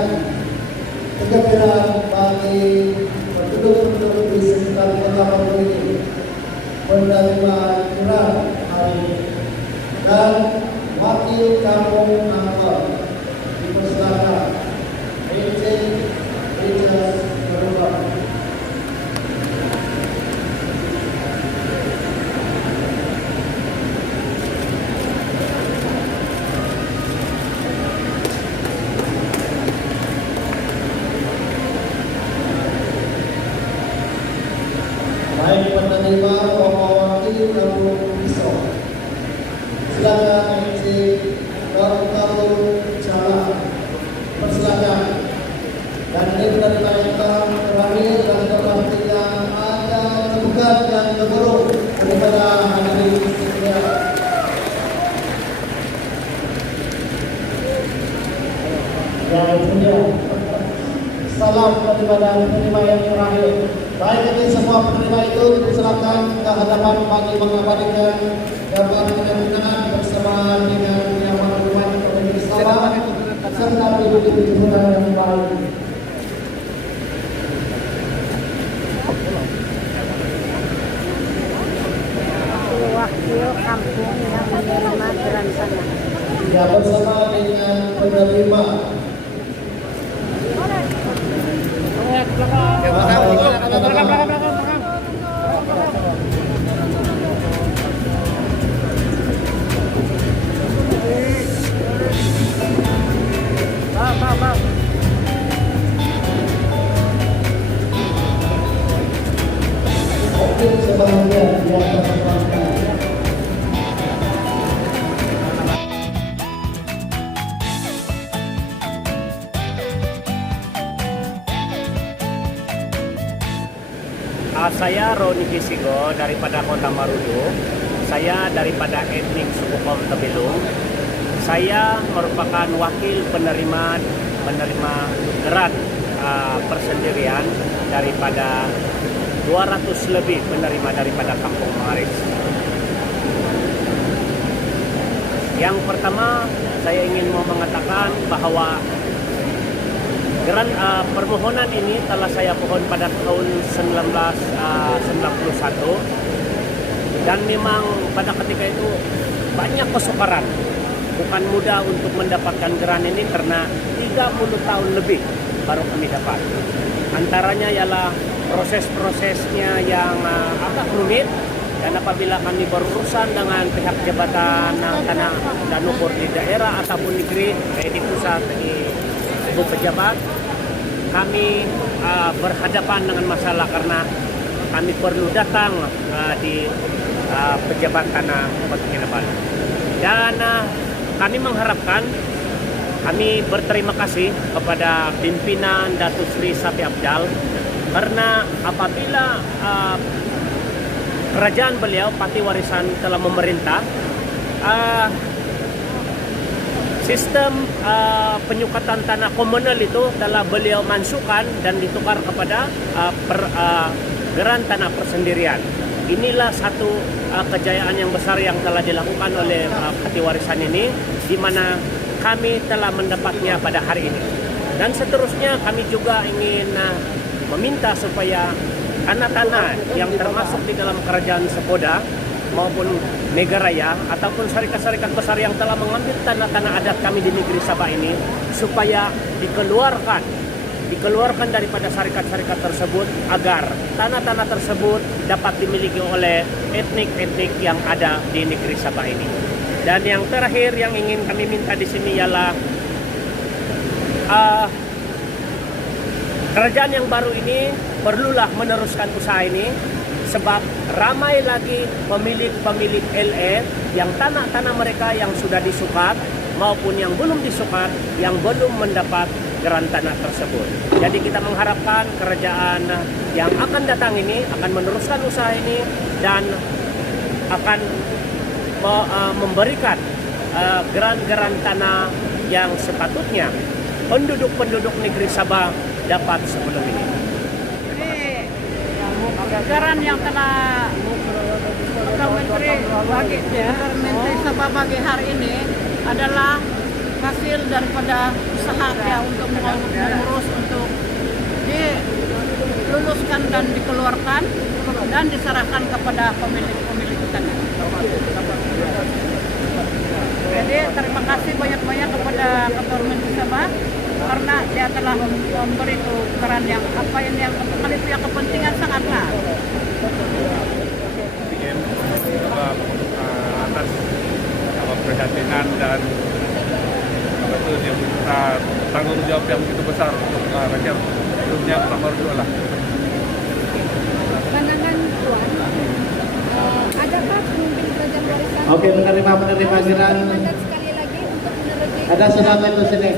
kegembiraan bagi penduduk-penduduk di sekitar kota Palu ini menerima geran hari ini. Dan wakil kampung Angkor dipersilakan Encik Richard Berubah. Baik penerima wakil kampung Pisau, silakan Encik Baru Jalan, persilakan. Dan ini penerima yang terakhir dan pastinya ada tugas dan keburuk daripada hadirin sekalian. Yang punya salam daripada penerima yang terakhir. Baik, ini semua penerima itu dipersilakan ke hadapan bagi mengabadikan gambar kenangan bersama dengan yang menghormat pemilik salam serta penduduk yang baik. Wakil kampung yang menerima geran sana. Ya, bersama dengan penerima. Oke, sebaliknya yang terhormat. Saya Roni Kisigo daripada Kota Marudu. Saya daripada etnik suku Kaum Tebelung. Saya merupakan wakil penerima geran persendirian daripada 200 lebih penerima daripada Kampung Maris. Yang pertama, saya ingin mau mengatakan bahwa geran permohonan ini telah saya pohon pada tahun 1991 dan memang pada ketika itu banyak kesukaran. Bukan mudah untuk mendapatkan geran ini karena 30 tahun lebih baru kami dapat. Antaranya ialah proses-prosesnya yang agak rumit, dan apabila kami berurusan dengan pihak jabatan tanah dan ukur di daerah ataupun negeri, di pusat, di pejabat, kami berhadapan dengan masalah karena kami perlu datang di pejabat tanah Kota Kinabalu. Dan kami mengharapkan, kami berterima kasih kepada pimpinan Datuk Sri Sapi Abdal karena apabila kerajaan beliau Pati Warisan telah memerintah, sistem penyukatan tanah komunal itu telah beliau masukkan dan ditukar kepada geran tanah persendirian. Inilah satu kejayaan yang besar yang telah dilakukan oleh Pati Warisan ini, di mana kami telah mendapatnya pada hari ini. Dan seterusnya kami juga ingin meminta supaya tanah-tanah yang termasuk di dalam kerajaan Sepoda maupun Megaraya ataupun syarikat-syarikat besar yang telah mengambil tanah-tanah adat kami di negeri Sabah ini, supaya dikeluarkan daripada syarikat-syarikat tersebut agar tanah-tanah tersebut dapat dimiliki oleh etnik-etnik yang ada di negeri Sabah ini. Dan yang terakhir yang ingin kami minta di sini ialah kerajaan yang baru ini perlulah meneruskan usaha ini, sebab ramai lagi pemilik-pemilik LE yang tanah-tanah mereka yang sudah disukat maupun yang belum disukat, yang belum mendapat geran tanah tersebut. Jadi kita mengharapkan kerajaan yang akan datang ini akan meneruskan usaha ini dan akan memberikan geran-geran tanah yang sepatutnya penduduk-penduduk negeri Sabah dapat sebelum ini. Geran yang telah Menteri Sabah bagi hari ini adalah hasil daripada usaha dia untuk mengurus untuk diluluskan dan dikeluarkan dan diserahkan kepada pemilik-pemilik tanah. Jadi terima kasih banyak-banyak kepada Ketua Menteri Sabah karena dia telah memberi peran yang kali itu yang kepentingan sangatlah. Atas keprihatinan dan tanggung jawab yang begitu besar untuk rakyat dunia Tamarudhu lah. Pandangan Tuan, adakah pemimpin kerajaan warisan? Oke, menerima geran. Sekali lagi untuk menerima. Ada surat itu sini.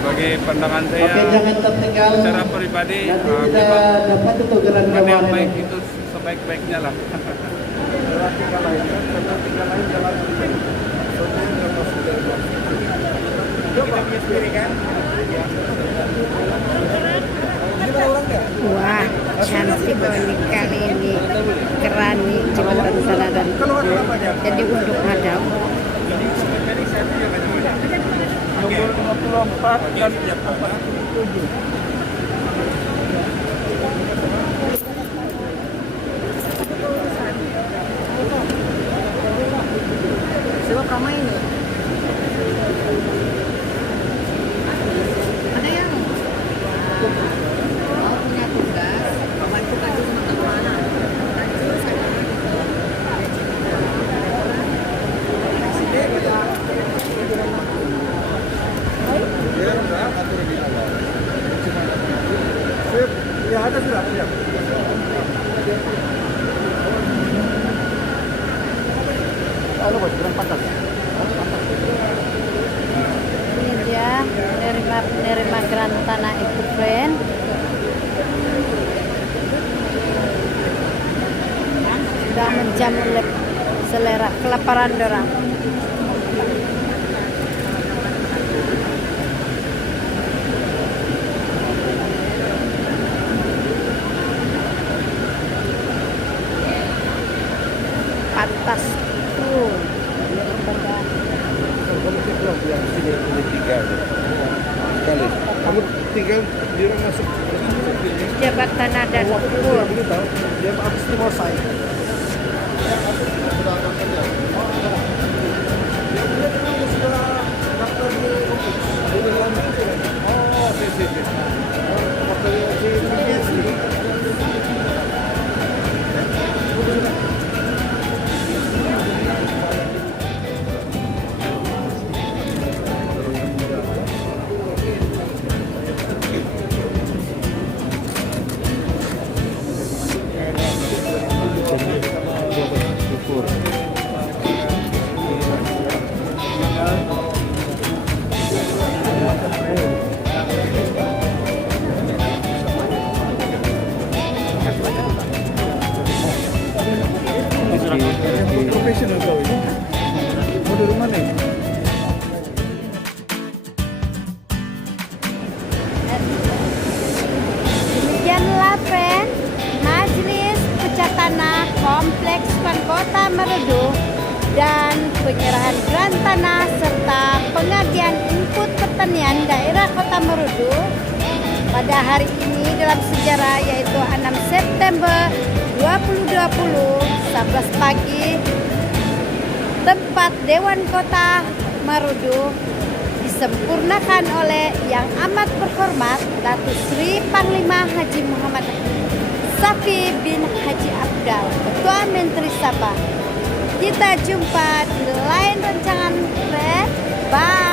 Bagi pandangan saya, Oke, jangan tertinggal. secara pribadi, Nanti tidak dapat itu geran yang kawan baik ini. itu sebaik-baiknya lah. Wah, cantik ini kali ini kerani jembatan sana dan jadi untuk hadap. Nomor 54 dan 47. Siapa ramai ini? Ada yang punya tugas membantukan di teman mana? Ya ada sudah. Ini dia menerima geran tanah itu, friend. Sudah menjamu selera kelaparan dorang. Pantas tuh. Kamu tinggal di rumah masuk. Jabat tanah dan ukur. Dia habis dimosai. Profesional kau ini. Mau di rumah nih? Demikianlah, friend, Majelis Pecah Tanah Kompleks Kota Marudu dan penyerahan geran tanah serta pengabdian input pertanian daerah Kota Marudu pada hari ini dalam sejarah, yaitu 6 September 2020, 11 pagi, tempat Dewan Kota Marudu disempurnakan oleh Yang Amat Berhormat Datuk Sri Panglima Haji Muhammad Safi bin Haji Abdal, Ketua Menteri Sabah. Kita jumpa di lain rancangan. Bye.